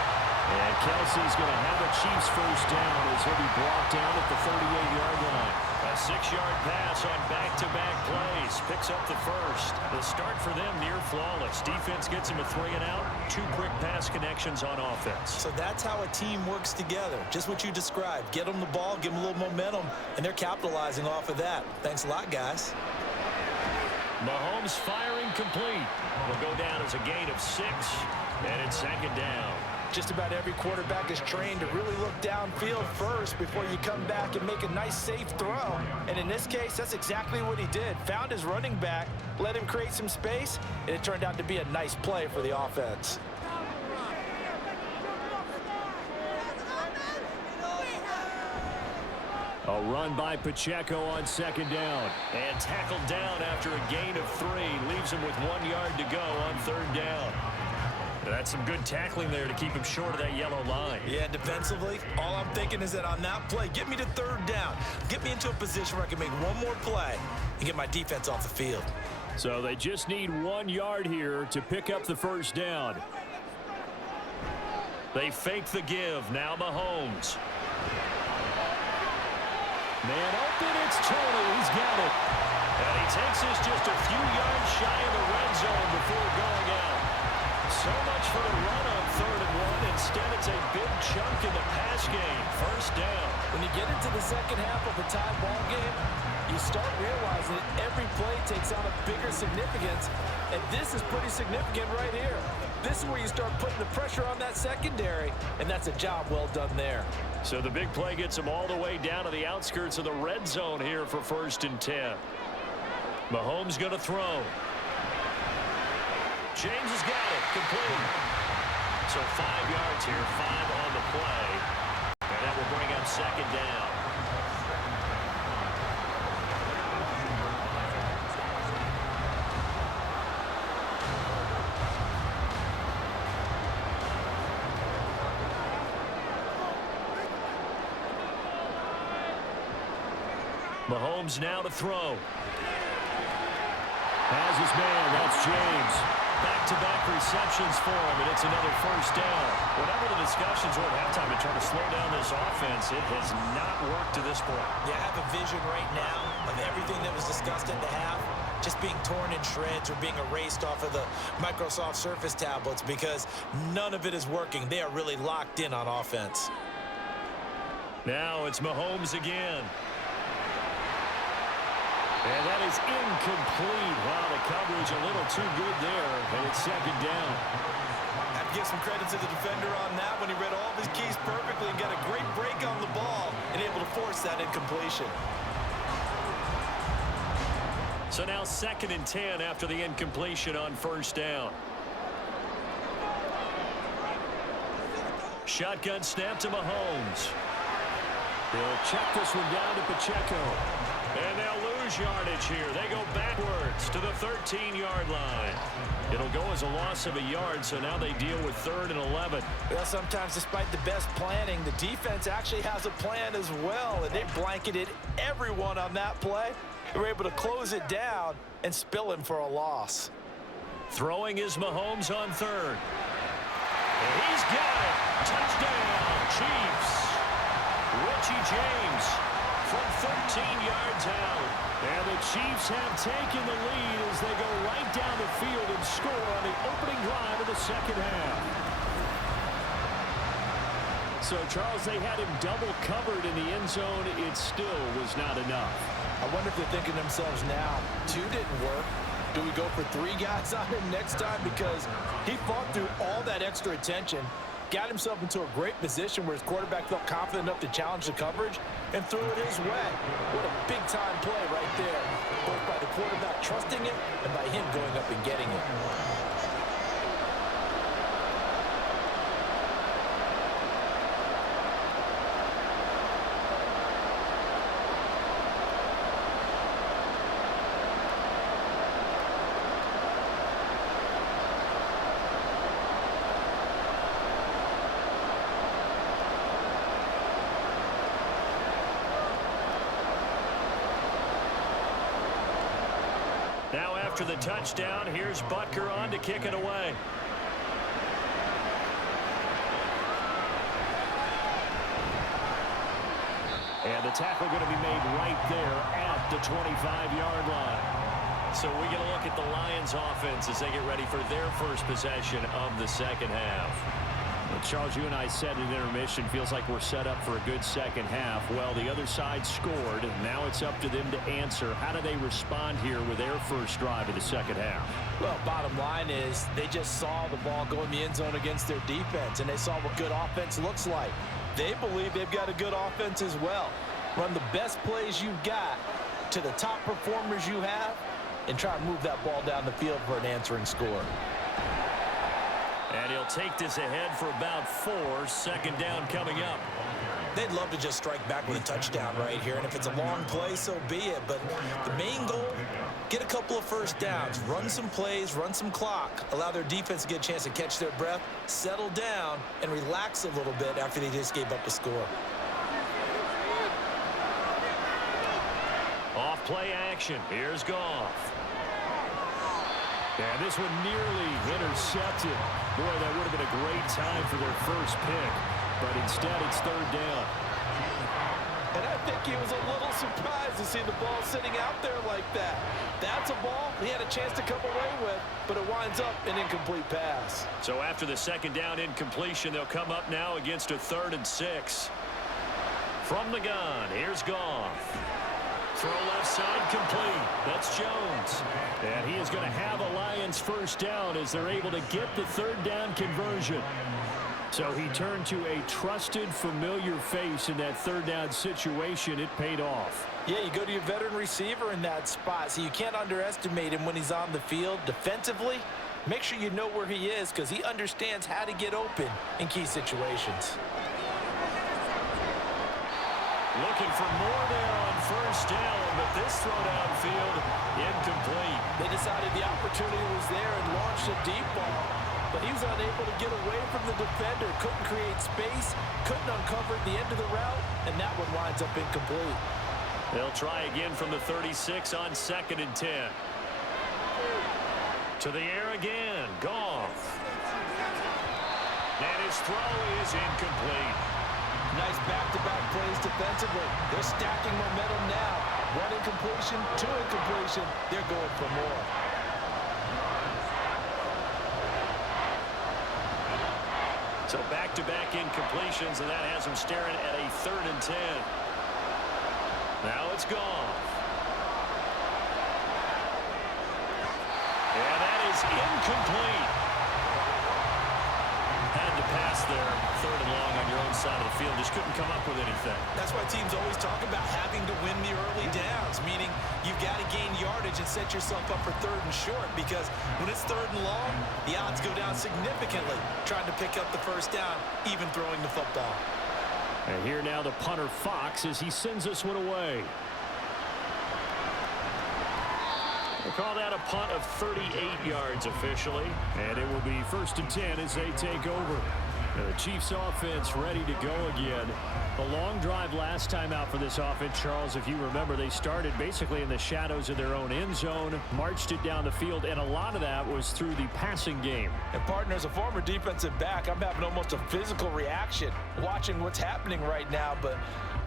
And Kelsey's going to have a Chiefs first down as he'll be brought down at the 38-yard line. A 6-yard pass on back-to-back plays. Picks up the first. The start for them near flawless. Defense gets him a 3-and-out. 2 quick pass connections on offense. So that's how a team works together. Just what you described. Get them the ball, give them a little momentum, and they're capitalizing off of that. Thanks a lot, guys. Mahomes firing complete. Will go down as a gain of 6, and it's second down. Just about every quarterback is trained to really look downfield first before you come back and make a nice, safe throw. And in this case, that's exactly what he did. Found his running back, let him create some space, and it turned out to be a nice play for the offense. A run by Pacheco on second down. And tackled down after a gain of 3. Leaves him with 1 yard to go on third down. That's some good tackling there to keep him short of that yellow line. Yeah, defensively, all I'm thinking is that on that play, get me to third down. Get me into a position where I can make one more play and get my defense off the field. So they just need 1 yard here to pick up the first down. They fake the give. Now Mahomes. Man open, it's Tony. He's got it. And he takes us just a few yards shy of the red zone before going out. So much for the run on 3rd and 1. Instead, it's a big chunk in the pass game. First down. When you get into the second half of a tie ball game, you start realizing that every play takes on a bigger significance, and this is pretty significant right here. This is where you start putting the pressure on that secondary, and that's a job well done there. So the big play gets him all the way down to the outskirts of the red zone here for 1st and 10. Mahomes going to throw. James has got it. Complete. So 5 yards here, 5 on the play. And that will bring up second down. Mahomes now to throw. Has his man. That's James. Back-to-back receptions for him, and it's another first down. Whatever the discussions were at halftime to try to slow down this offense, it has not worked to this point. Yeah, I have a vision right now of everything that was discussed at the half just being torn in shreds or being erased off of the Microsoft Surface tablets because none of it is working. They are really locked in on offense. Now it's Mahomes again. And that is incomplete. Wow, the coverage a little too good there, and it's second down. I have to give some credit to the defender on that when he read all of his keys perfectly and got a great break on the ball and able to force that incompletion. So now 2nd and 10 after the incompletion on first down. Shotgun snap to Mahomes. He'll check this one down to Pacheco. And they'll lose yardage here. They go backwards to the 13-yard line. It'll go as a loss of a yard, so now they deal with 3rd and 11. Well, sometimes despite the best planning, the defense actually has a plan as well, and they blanketed everyone on that play. They were able to close it down and spill him for a loss. Throwing is Mahomes on 3rd. And he's got it. Touchdown, Chiefs. Richie James from 13 yards out. And the Chiefs have taken the lead as they go right down the field and score on the opening drive of the second half. So, Charles, they had him double covered in the end zone. It still was not enough. I wonder if they're thinking to themselves now, 2 didn't work. Do we go for 3 guys on him next time? Because he fought through all that extra attention, got himself into a great position where his quarterback felt confident enough to challenge the coverage and threw it his way. What a big-time play right there, both by the quarterback trusting it and by him going up and getting it. Now after the touchdown, here's Butker on to kick it away. And the tackle going to be made right there at the 25-yard line. So we get a look at the Lions offense as they get ready for their first possession of the second half. Well, Charles, you and I said in intermission, feels like we're set up for a good second half. Well, the other side scored. Now it's up to them to answer. How do they respond here with their first drive of the second half? Well, bottom line is they just saw the ball go in the end zone against their defense, and they saw what good offense looks like. They believe they've got a good offense as well. Run the best plays you've got to the top performers you have and try to move that ball down the field for an answering score. And he'll take this ahead for about 4. Second down coming up. They'd love to just strike back with a touchdown right here, and if it's a long play, so be it. But the main goal, get a couple of first downs, run some plays, run some clock, allow their defense to get a chance to catch their breath, settle down, and relax a little bit after they just gave up a score. Off play action. Here's Goff. And this one nearly intercepted. Boy, that would have been a great time for their first pick. But instead, it's third down. And I think he was a little surprised to see the ball sitting out there like that. That's a ball he had a chance to come away with, but it winds up an incomplete pass. So after the second down incompletion, they'll come up now against a 3rd and 6. From the gun, here's Goff. Throw left side complete. That's Jones. And he is going to have a Lions first down as they're able to get the third down conversion. So he turned to a trusted, familiar face in that third down situation. It paid off. Yeah, you go to your veteran receiver in that spot, so you can't underestimate him when he's on the field. Defensively, make sure you know where he is because he understands how to get open in key situations. Looking for more there on first down, but this throw downfield incomplete. They decided the opportunity was there and launched a deep ball, but he was unable to get away from the defender, couldn't create space, couldn't uncover the end of the route, and that one winds up incomplete. They'll try again from the 36 on 2nd and 10. To the air again, Goff. And his throw is incomplete. Nice back-to-back plays defensively. They're stacking momentum now. 1 incompletion, 2 incompletion. They're going for more. So back-to-back incompletions, and that has him staring at a 3rd and 10. Now it's Goff. And that is incomplete. Had to pass there, 3rd and long on your own side of the field. Just couldn't come up with anything. That's why teams always talk about having to win the early downs, meaning you've got to gain yardage and set yourself up for 3rd and short, because when it's 3rd and long, the odds go down significantly trying to pick up the first down, even throwing the football. And here now the punter Fox as he sends this one away. We'll call that a punt of 38 yards officially. And it will be 1st and 10 as they take over. The Chiefs offense ready to go again. The long drive last time out for this offense, Charles, if you remember, they started basically in the shadows of their own end zone, marched it down the field, and a lot of that was through the passing game. And partner, as a former defensive back, I'm having almost a physical reaction watching what's happening right now. But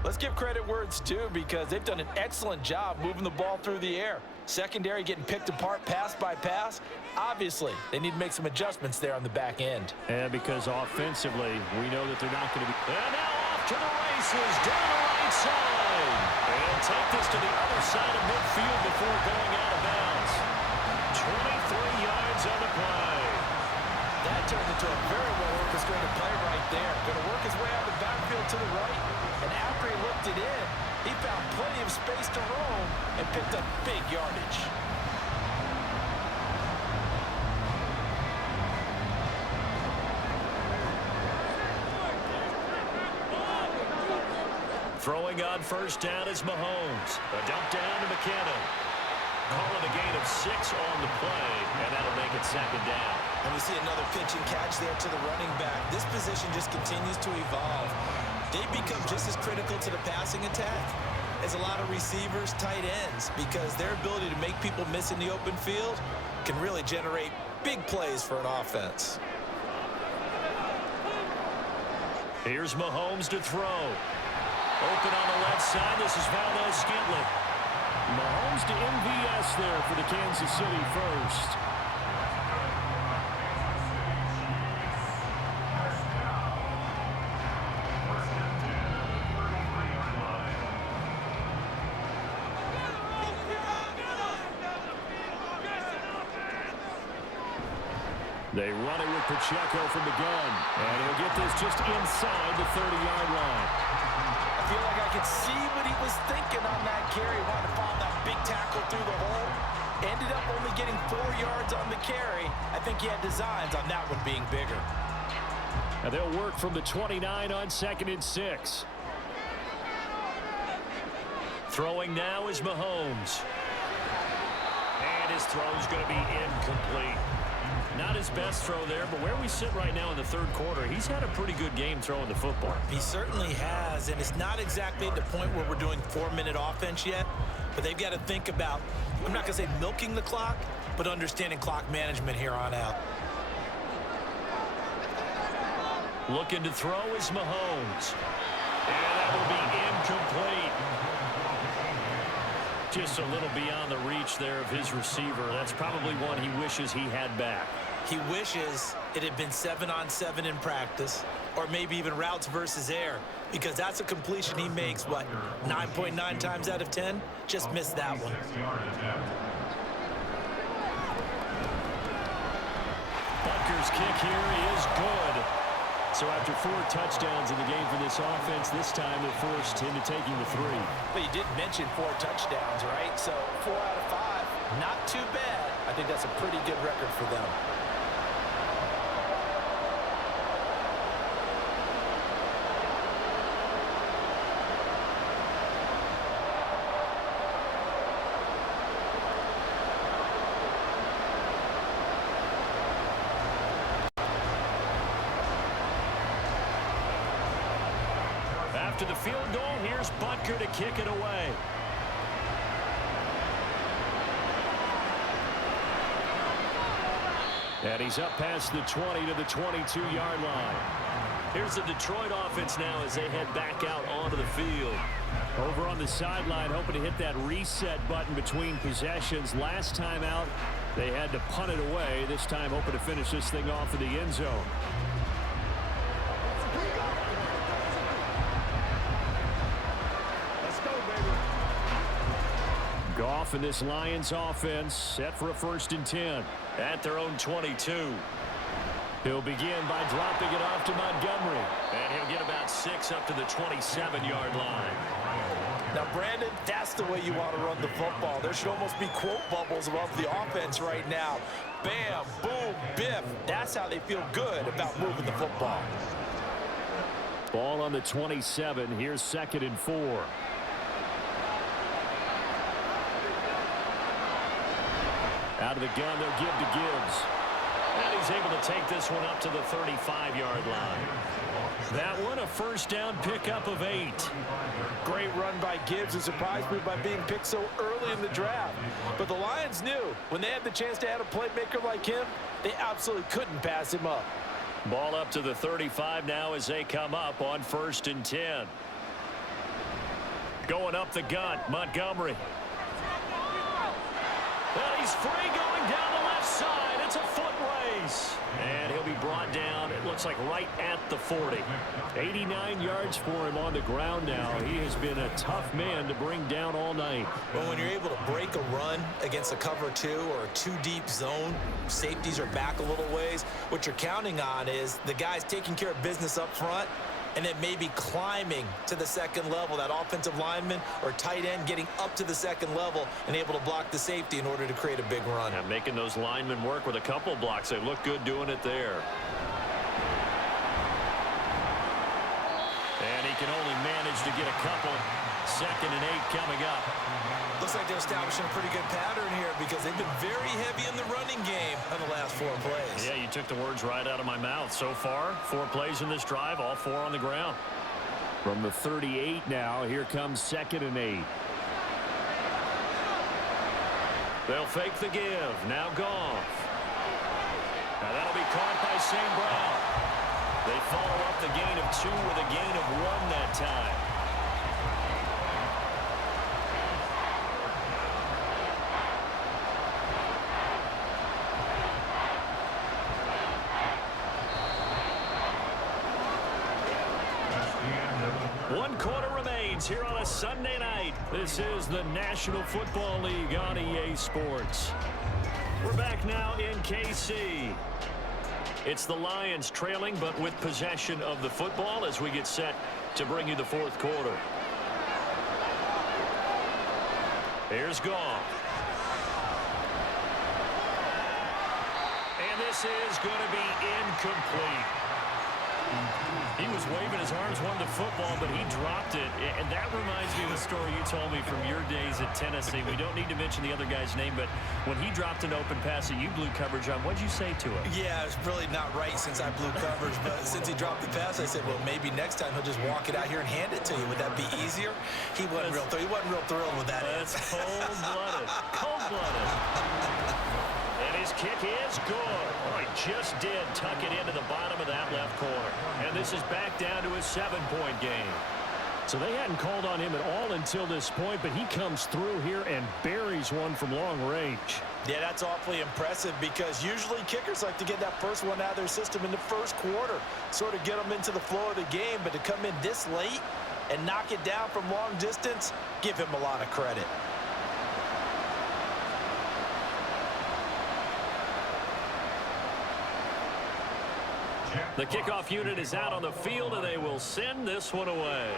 let's give credit where it's due, because they've done an excellent job moving the ball through the air. Secondary getting picked apart pass by pass. Obviously, they need to make some adjustments there on the back end. And because offensively, we know that they're not going to be... And now off to the races, down the right side. And take this to the other side of midfield before going out of bounds. 23 yards on the play. That turned into a very well-orchestrated play right there. Going to work his way out of the backfield to the right. And after he looked it in, he found plenty of space to roam and picked up big yardage. Throwing on first down is Mahomes. A dump down to McKinnon. Calling a gain of 6 on the play, and that'll make it second down. And we see another pitch and catch there to the running back. This position just continues to evolve. They become just as critical to the passing attack as a lot of receivers, tight ends, because their ability to make people miss in the open field can really generate big plays for an offense. Here's Mahomes to throw. Open on the left side. This is Valdez-Scantling. Mahomes to MVS there for the Kansas City first. They run it with Pacheco from the gun. And he'll get this just inside the 30-yard line. I feel like I could see what he was thinking on that carry. Wanted to follow that big tackle through the hole. Ended up only getting 4 yards on the carry. I think he had designs on that one being bigger. And they'll work from the 29 on 2nd and 6. Throwing now is Mahomes. And his throw's going to be incomplete. Not his best throw there, but where we sit right now in the third quarter, he's had a pretty good game throwing the football. He certainly has, and it's not exactly at the point where we're doing 4-minute offense yet, but they've got to think about, I'm not going to say milking the clock, but understanding clock management here on out. Looking to throw is Mahomes. And that will be incomplete. Just a little beyond the reach there of his receiver. That's probably one he wishes he had back. He wishes it had been 7-on-7 in practice, or maybe even routes versus air, because that's a completion he makes, what, 9.9 times out of 10? Just missed that one. Butker's kick here is good. So after 4 touchdowns in the game for this offense, this time they're forced into taking the 3. Well, you did mention 4 touchdowns, right? So 4 out of 5, not too bad. I think that's a pretty good record for them. After the field goal, here's Butker to kick it away. And he's up past the 20 to the 22-yard line. Here's the Detroit offense now as they head back out onto the field. Over on the sideline, hoping to hit that reset button between possessions. Last time out, they had to punt it away. This time, hoping to finish this thing off in the end zone. Goff and this Lions offense set for a 1st and 10 at their own 22. He'll begin by dropping it off to Montgomery, and he'll get about 6 up to the 27-yard line. Now, Brandon, that's the way you want to run the football. There should almost be quote bubbles above the offense right now. Bam, boom, biff. That's how they feel good about moving the football. Ball on the 27. Here's 2nd and 4. Out of the gun, they'll give to Gibbs. And he's able to take this one up to the 35-yard line. That one, a first down pickup of 8. Great run by Gibbs, and surprised me by being picked so early in the draft. But the Lions knew when they had the chance to add a playmaker like him, they absolutely couldn't pass him up. Ball up to the 35 now as they come up on 1st and 10. Going up the gut, Montgomery. And he's free going down the left side. It's a foot race. And he'll be brought down, it looks like right at the 40. 89 yards for him on the ground now. He has been a tough man to bring down all night. Well, when you're able to break a run against a cover 2 or a 2-deep zone, safeties are back a little ways. What you're counting on is the guys taking care of business up front, and then maybe climbing to the second level, that offensive lineman or tight end getting up to the second level and able to block the safety in order to create a big run. And making those linemen work with a couple blocks. They look good doing it there. And he can only manage to get a couple. 2nd and 8 coming up. Looks like they're establishing a pretty good pattern here because they've been very heavy in the running game on the last 4 plays. Yeah, you took the words right out of my mouth. So far, 4 plays in this drive, all 4 on the ground. From the 38 now, here comes 2nd and 8. They'll fake the give. Now Goff. Now that'll be caught by St. Brown. They follow up the gain of 2 with a gain of 1 that time. Here on a Sunday night. This is the National Football League on EA Sports. We're back now in KC. It's the Lions trailing, but with possession of the football as we get set to bring you the 4th quarter. Here's Goff. And this is going to be incomplete. He was waving his arms, wanted the football, but he dropped it. And that reminds me of the story you told me from your days at Tennessee. We don't need to mention the other guy's name, but when he dropped an open pass that you blew coverage on, what'd you say to him? Yeah, it's really not right since I blew coverage, but since he dropped the pass, I said, well, maybe next time he'll just walk it out here and hand it to you. Would that be easier? He wasn't real thrilled with that. That's cold-blooded. Cold-blooded. And his kick is good. Oh, he just did tuck it into the bottom of that left corner. And this is back down to a 7-point game. So they hadn't called on him at all until this point, but he comes through here and buries one from long range. Yeah, that's awfully impressive because usually kickers like to get that first one out of their system in the first quarter, sort of get them into the flow of the game, but to come in this late and knock it down from long distance, give him a lot of credit. The kickoff unit is out on the field, and they will send this one away.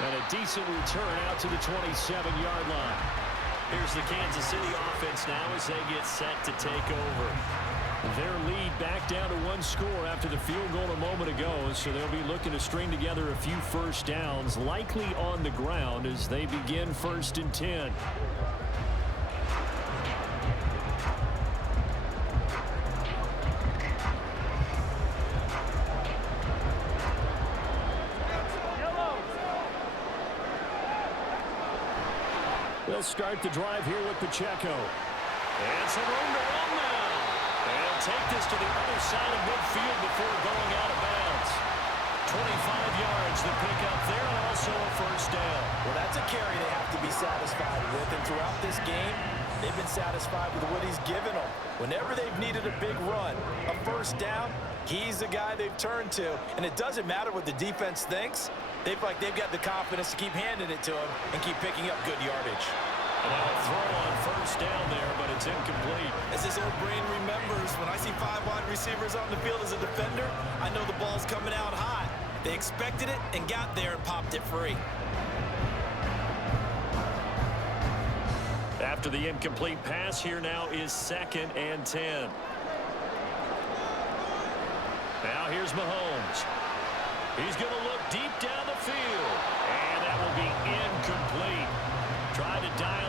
And a decent return out to the 27-yard line. Here's the Kansas City offense now as they get set to take over. Their lead back down to 1 score after the field goal a moment ago, so they'll be looking to string together a few first downs, likely on the ground as they begin 1st and 10. They'll start the drive here with Pacheco. And some room to run now. And take this to the other side of midfield before going out of bounds. 25 yards the pickup there, and also a first down. Well, that's a carry they have to be satisfied with, and throughout this game, they've been satisfied with what he's given them. Whenever they've needed a big run, a first down, he's the guy they've turned to, and it doesn't matter what the defense thinks. They've got the confidence to keep handing it to him and keep picking up good yardage. And a throw on first down there, but it's incomplete. As his old brain remembers, when I see 5 wide receivers on the field as a defender, I know the ball's coming out hot. They expected it and got there and popped it free. After the incomplete pass, here now is 2nd and 10. Now here's Mahomes. He's going to look deep down the field, and that will be incomplete. Tried to dial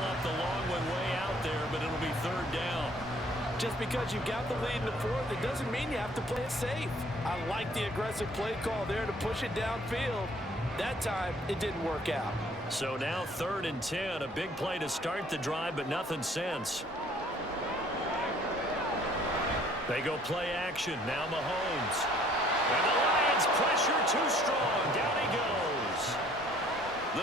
Just because you've got the lead in the fourth, it doesn't mean you have to play it safe. I like the aggressive play call there to push it downfield. That time, it didn't work out. So now 3rd and 10, a big play to start the drive, but nothing since. They go play action. Now Mahomes. And the Lions pressure too strong. Down he goes.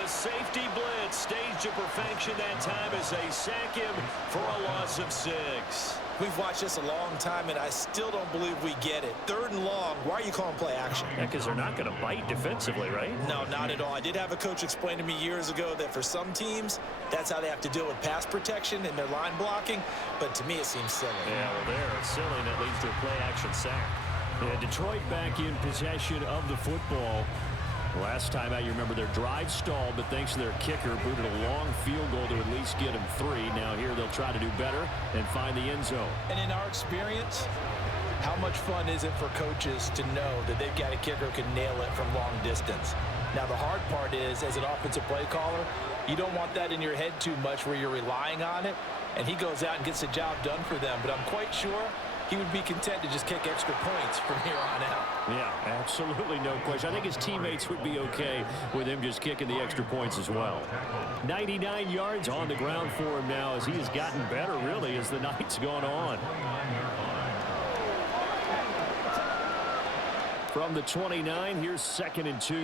The safety blitz staged to perfection that time as they sack him for a loss of 6. We've watched this a long time, and I still don't believe we get it. 3rd and long, why are you calling play action? Yeah, because they're not going to bite defensively, right? No, not at all. I did have a coach explain to me years ago that for some teams, that's how they have to deal with pass protection and their line blocking. But to me, it seems silly. Yeah, well, they're silly, and that leads to a play action sack. Yeah, Detroit back in possession of the football. Last time out, you remember their drive stalled, but thanks to their kicker, booted a long field goal to at least get them 3. Now here they'll try to do better and find the end zone. And in our experience, how much fun is it for coaches to know that they've got a kicker who can nail it from long distance? Now, the hard part is, as an offensive play caller, you don't want that in your head too much where you're relying on it, and he goes out and gets the job done for them. But I'm quite sure he would be content to just kick extra points from here on out. Yeah, absolutely no question. I think his teammates would be okay with him just kicking the extra points as well. 99 yards on the ground for him now as he has gotten better, really, as the night's gone on. From the 29, here's 2nd and 2.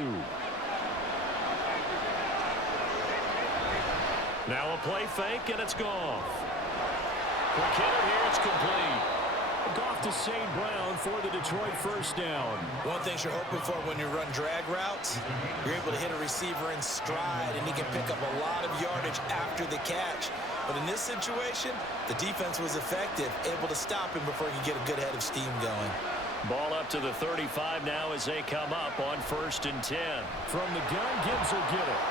Now a play fake, and it's Goff. Quick hitter here, it's complete. Goff to St. Brown for the Detroit first down. One thing you're hoping for when you run drag routes, you're able to hit a receiver in stride, and he can pick up a lot of yardage after the catch. But in this situation, the defense was effective, able to stop him before he could get a good head of steam going. Ball up to the 35 now as they come up on 1st and 10. From the gun, Gibbs will get it.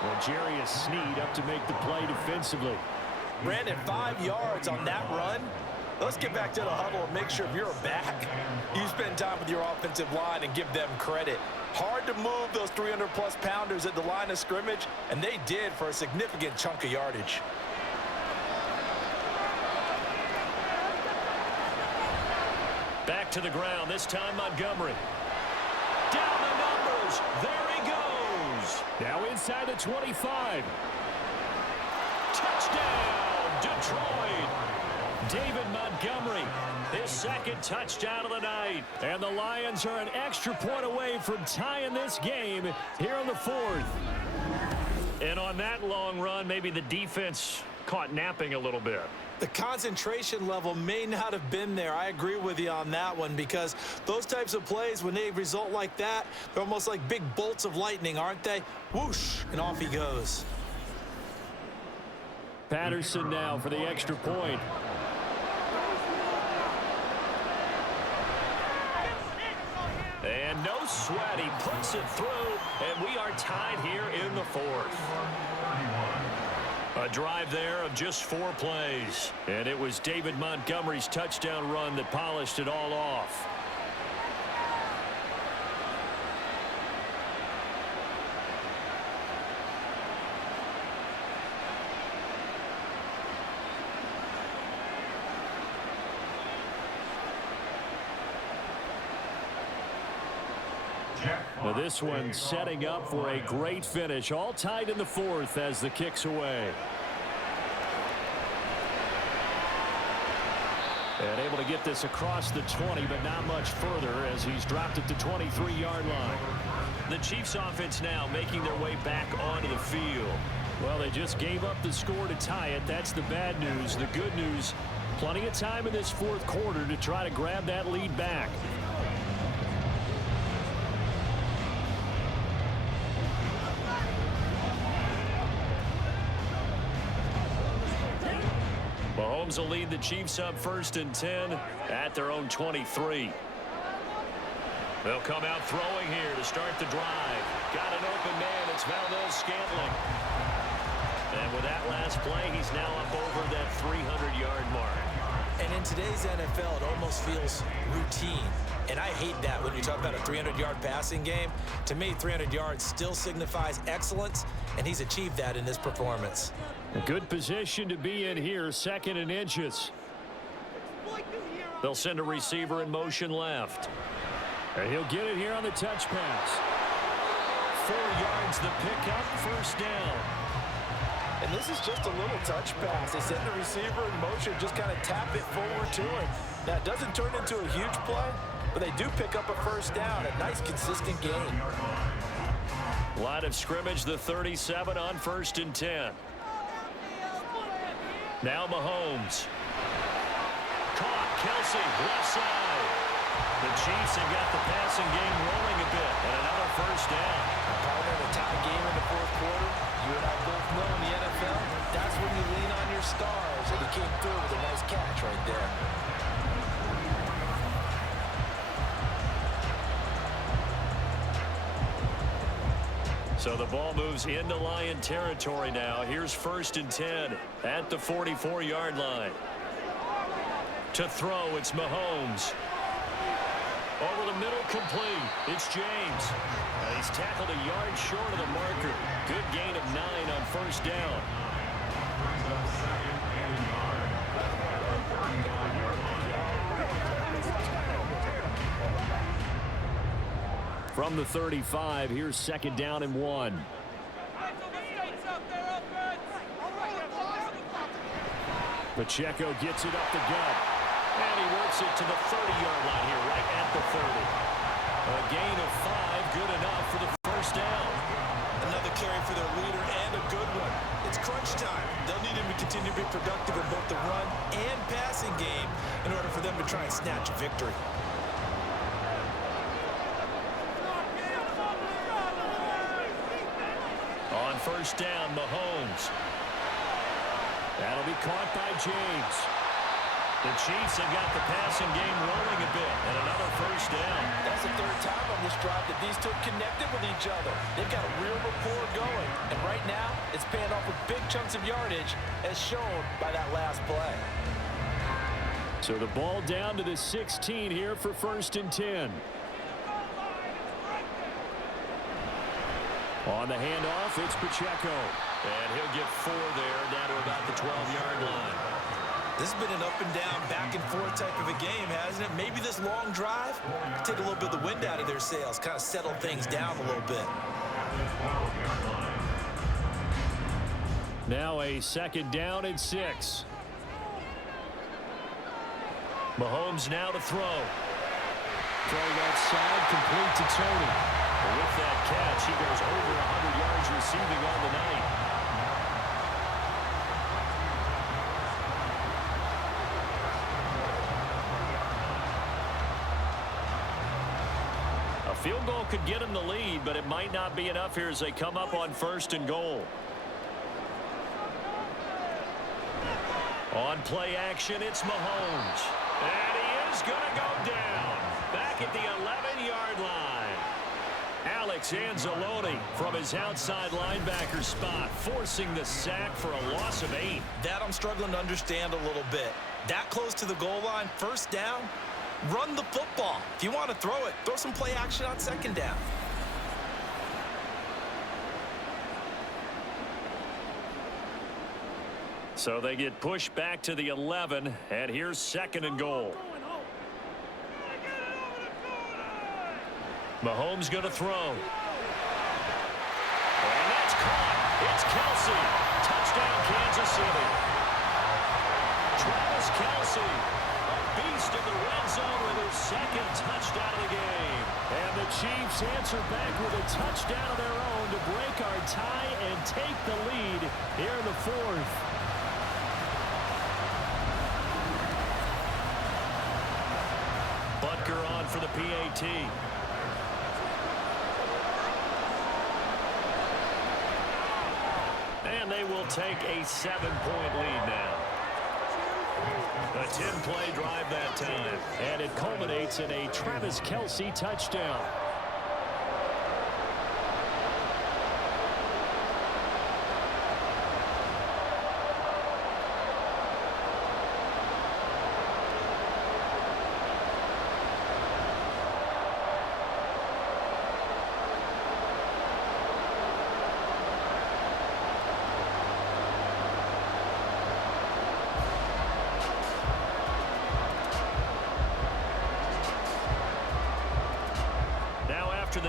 Well, Jarius Sneed up to make the play defensively. Brandon, 5 yards on that run. Let's get back to the huddle and make sure if you're a back, you spend time with your offensive line and give them credit. Hard to move those 300-plus pounders at the line of scrimmage, and they did for a significant chunk of yardage. Back to the ground, this time Montgomery. Down the numbers, there he goes. Now inside the 25. Touchdown, Detroit. David Montgomery, his 2nd touchdown of the night. And the Lions are an extra point away from tying this game here in the 4th. And on that long run, maybe the defense caught napping a little bit. The concentration level may not have been there. I agree with you on that one, because those types of plays, when they result like that, they're almost like big bolts of lightning, aren't they? Whoosh, and off he goes. Patterson now for the extra point. And no sweat, he puts it through, and we are tied here in the 4th. A drive there of just 4 plays, and it was David Montgomery's touchdown run that polished it all off. Now this one setting up for a great finish. All tied in the 4th as the kick's away. And able to get this across the 20, but not much further as he's dropped at the 23-yard line. The Chiefs offense now making their way back onto the field. Well, they just gave up the score to tie it. That's the bad news. The good news, plenty of time in this 4th quarter to try to grab that lead back. Mahomes will lead the Chiefs up 1st and 10 at their own 23. They'll come out throwing here to start the drive. Got an open man. It's Valdez-Scantling. And with that last play, he's now up over that 300-yard mark. And in today's NFL, it almost feels routine. And I hate that when you talk about a 300-yard passing game. To me, 300 yards still signifies excellence, and he's achieved that in this performance. A good position to be in here, 2nd and inches. They'll send a receiver in motion left. And he'll get it here on the touch pass. 4 yards the pickup, first down. And this is just a little touch pass. They send the receiver in motion, just kind of tap it forward to him. Now, it doesn't turn into a huge play, but they do pick up a first down. A nice, consistent gain. Line of scrimmage, the 37 on 1st and 10. Now Mahomes. Caught, Kelsey, left side. The Chiefs have got the passing game rolling a bit, and another first down. Partner, a tie game in the 4th quarter. You and I both know in the NFL, that's when you lean on your stars, and he came through with a nice catch right there. So the ball moves into Lion territory now. Here's 1st and 10 at the 44-yard line. To throw, it's Mahomes. Over the middle, complete. It's James. And he's tackled a yard short of the marker. Good gain of 9 on first down. From the 35, here's 2nd down and 1. Pacheco gets it up the gut. And he works it to the 30-yard line here, right at the 30. A gain of 5, good enough for the first down. Another carry for their leader, and a good one. It's crunch time. They'll need him to continue to be productive in both the run and passing game in order for them to try and snatch a victory. On first down, Mahomes. That'll be caught by James. The Chiefs have got the passing game rolling a bit, and another first down. That's the 3rd time on this drive that these two have connected with each other. They've got a real rapport going, and right now, it's paying off with big chunks of yardage, as shown by that last play. So the ball down to the 16 here for 1st and 10. On the handoff, it's Pacheco. And he'll get 4 there, down to about the 12-yard line. This has been an up-and-down, back-and-forth type of a game, hasn't it? Maybe this long drive take a little bit of the wind out of their sails, kind of settle things down a little bit. Now a 2nd down and 6. Mahomes now to throw. Throwing outside, complete to Tony. And with that catch, he goes over 100 yards receiving on the night. A field goal could get him the lead, but it might not be enough here as they come up on 1st and goal. On play action, it's Mahomes. And he is going to go down. Back at the 11-yard line. Alex Anzalone from his outside linebacker spot, forcing the sack for a loss of 8. That I'm struggling to understand a little bit. That close to the goal line, first down, run the football. If you want to throw it, throw some play action on 2nd down. So they get pushed back to the 11, and here's 2nd and goal. Mahomes going to throw. And that's caught. It's Kelsey. Touchdown, Kansas City. Travis Kelsey, a beast in the red zone with his 2nd touchdown of the game. And the Chiefs answer back with a touchdown of their own to break our tie and take the lead here in the 4th. Butker on for the PAT. And they will take a 7-point lead now. A 10-play drive that time. And it culminates in a Travis Kelsey touchdown.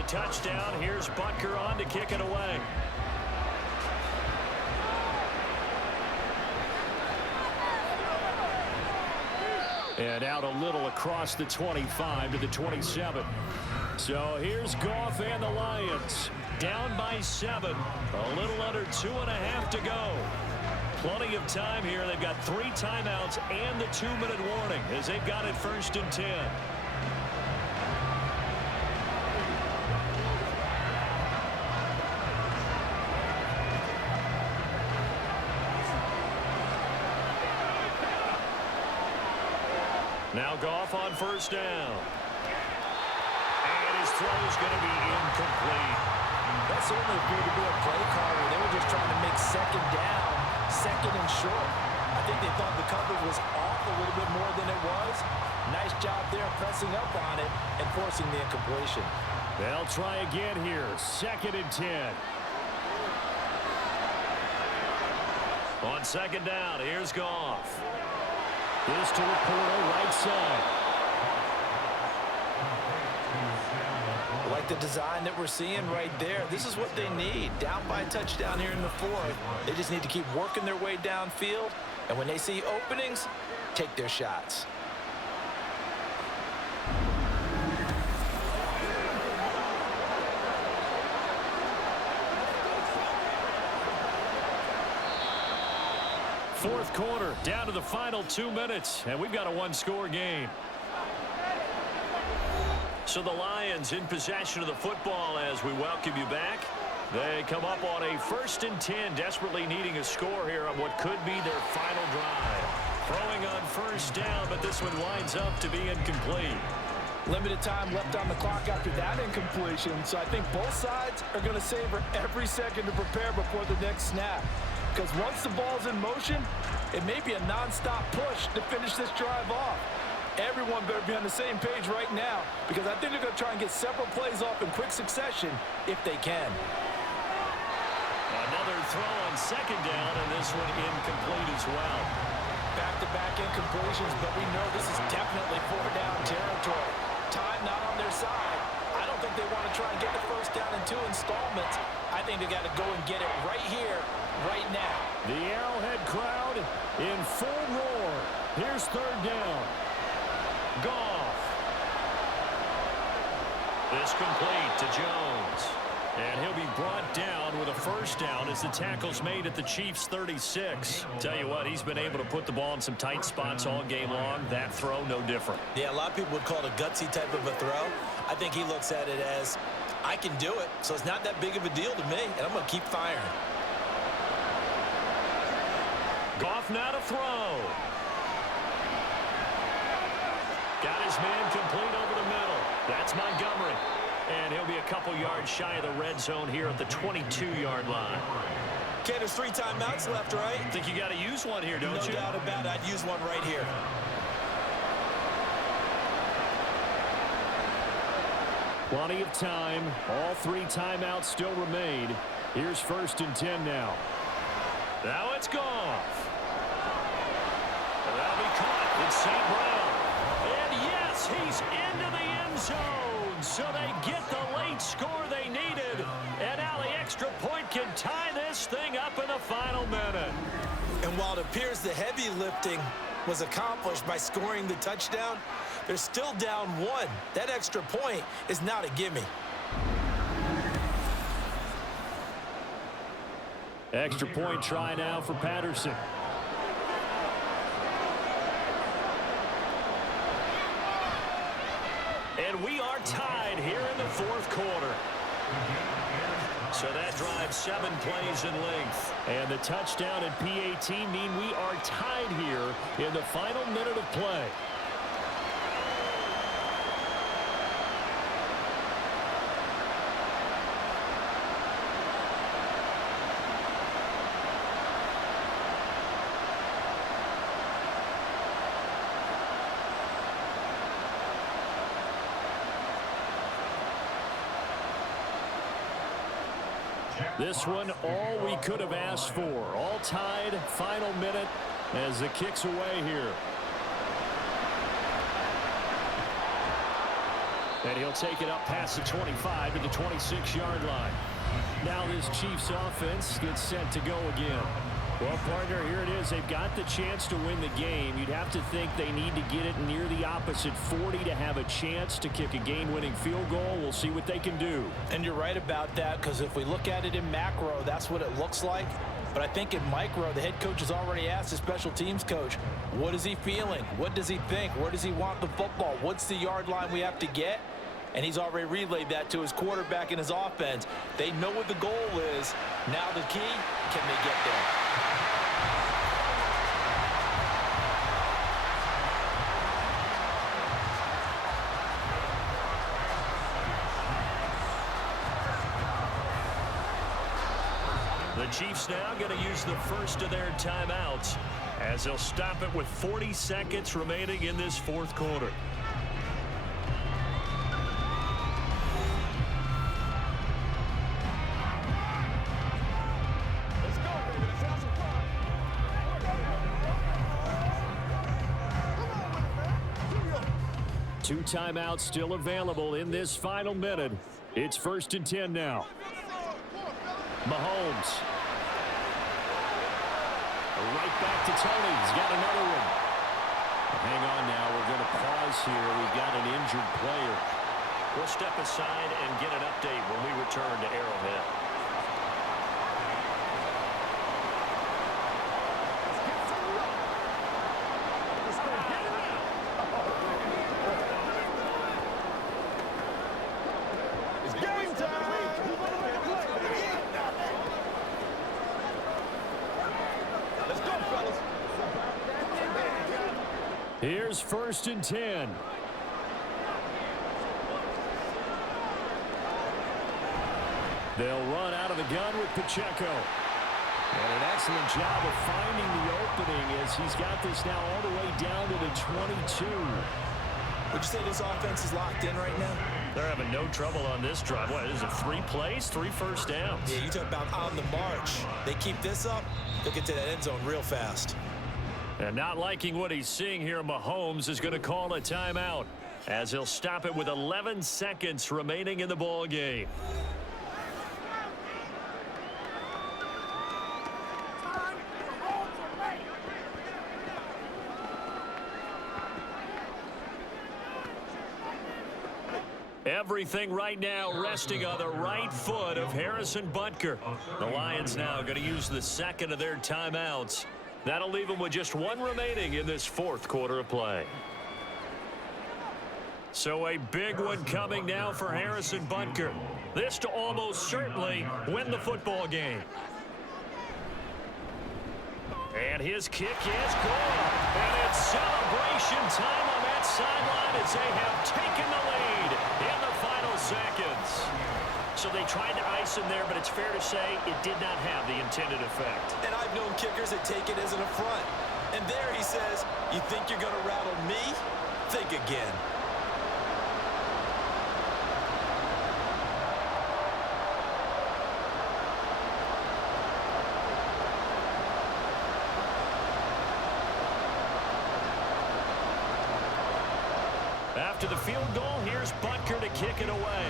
touchdown. Here's Butker on to kick it away. And out a little across the 25 to the 27. So here's Goff and the Lions. Down by 7. A little under 2.5 to go. Plenty of time here. They've got 3 timeouts and the 2-minute warning as they've got it 1st and 10. Now Goff on 1st down. And his throw is going to be incomplete. That certainly appeared to be a play call where they were just trying to make 2nd down, 2nd and short. I think they thought the coverage was off a little bit more than it was. Nice job there pressing up on it and forcing the incompletion. They'll try again here. 2nd and 10. On 2nd down, here's Goff. This to Laporta, right side. I like the design that we're seeing right there. This is what they need. Down by a touchdown here in the 4th. They just need to keep working their way downfield. And when they see openings, take their shots. Fourth quarter, down to the final 2 minutes, and we've got a 1-score game. So the Lions in possession of the football as we welcome you back. They come up on a 1st and 10, desperately needing a score here on what could be their final drive. Throwing on 1st down, but this one winds up to be incomplete. Limited time left on the clock after that incompletion, so I think both sides are going to savor every second to prepare before the next snap. Because once the ball's in motion, it may be a nonstop push to finish this drive off. Everyone better be on the same page right now, because I think they're going to try and get several plays off in quick succession if they can. Another throw on 2nd down, and this one incomplete as well. Back-to-back incompletions, but we know this is definitely 4-down territory. Time not on their side. I don't think they want to try and get the 1st down in 2 installments. I think they got to go and get it right here, right now. The Arrowhead crowd in full roar. Here's 3rd down. Goff. This complete to Jones. And he'll be brought down with a 1st down as the tackle's made at the Chiefs' 36. Tell you what, he's been able to put the ball in some tight spots all game long. That throw, no different. Yeah, a lot of people would call it a gutsy type of a throw. I think he looks at it as, I can do it, so it's not that big of a deal to me, and I'm going to keep firing. Goff now to throw. Got his man complete over the middle. That's Montgomery. And he'll be a couple yards shy of the red zone here at the 22-yard line. Okay, there's 3 timeouts left, right? I think you got to use one here, don't you? No doubt about it. I'd use one right here. Plenty of time. All 3 timeouts still remain. Here's 1st and 10 now. Now it's Goff. That'll be caught. It's St. Brown. And yes, he's into the end zone. So they get the late score they needed. And now the extra point can tie this thing up in the final minute. And while it appears the heavy lifting was accomplished by scoring the touchdown, they're still down 1. That extra point is not a gimme. Extra point try now for Patterson. And we are tied here in the 4th quarter. So that drives 7 plays in length. And the touchdown and PAT mean we are tied here in the final minute of play. This one, all we could have asked for. All tied, final minute as the kick's away here. And he'll take it up past the 25 to the 26-yard line. Now this Chiefs offense gets set to go again. Well, partner, here it is. They've got the chance to win the game. You'd have to think they need to get it near the opposite 40 to have a chance to kick a game-winning field goal. We'll see what they can do. And you're right about that, because if we look at it in macro, that's what it looks like. But I think in micro, the head coach has already asked the special teams coach, what is he feeling? What does he think? Where does he want the football? What's the yard line we have to get? And he's already relayed that to his quarterback and his offense. They know what the goal is. Now the key, can they get there? The Chiefs now going to use the first of their timeouts as they'll stop it with 40 seconds remaining in this fourth quarter. Two timeouts still available in this final minute. It's 1st and 10 now. Mahomes. Right back to Tony. He's got another one. Hang on now. We're going to pause here. We've got an injured player. We'll step aside and get an update when we return to Arrowhead. Here's 1st and 10. They'll run out of the gun with Pacheco. And an excellent job of finding the opening as he's got this now all the way down to the 22. Would you say this offense is locked in right now? They're having no trouble on this drive. What is it, 3 plays, 3 first downs? Yeah, you talk about on the march. They keep this up, they'll get to that end zone real fast. And not liking what he's seeing here, Mahomes is going to call a timeout as he'll stop it with 11 seconds remaining in the ball game. Everything right now resting on the right foot of Harrison Butker. The Lions now going to use the second of their timeouts. That'll leave them with just 1 remaining in this fourth quarter of play. So a big one coming now for Harrison Butker. This to almost certainly win the football game. And his kick is good. And it's celebration time on that sideline as they have taken the lead in the final seconds. So they tried to ice him there, but it's fair to say it did not have the intended effect. And I've known kickers that take it as an affront. And there he says, you think you're going to rattle me? Think again. After the field goal, here's Butker to kick it away.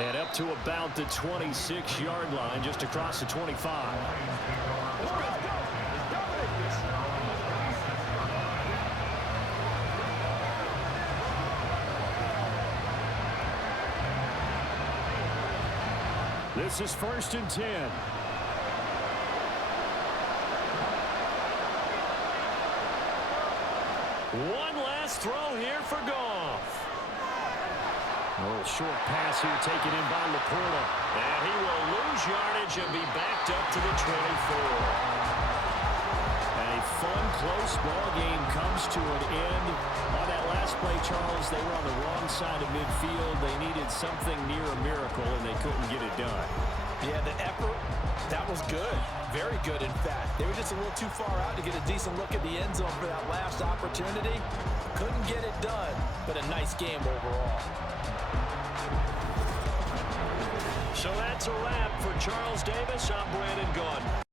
And up to about the 26-yard line, just across the 25. This is 1st and 10. One last throw here for Goff. A little short pass here taken in by Laporta. And he will lose yardage and be backed up to the 24. A fun, close ball game comes to an end. On that last play, Charles, they were on the wrong side of midfield. They needed something near a miracle, and they couldn't get it done. Yeah, the effort, that was good. Very good, in fact. They were just a little too far out to get a decent look at the end zone for that last opportunity. Couldn't get it done, but a nice game overall. So that's a wrap for Charles Davis. I'm Brandon Gaudin.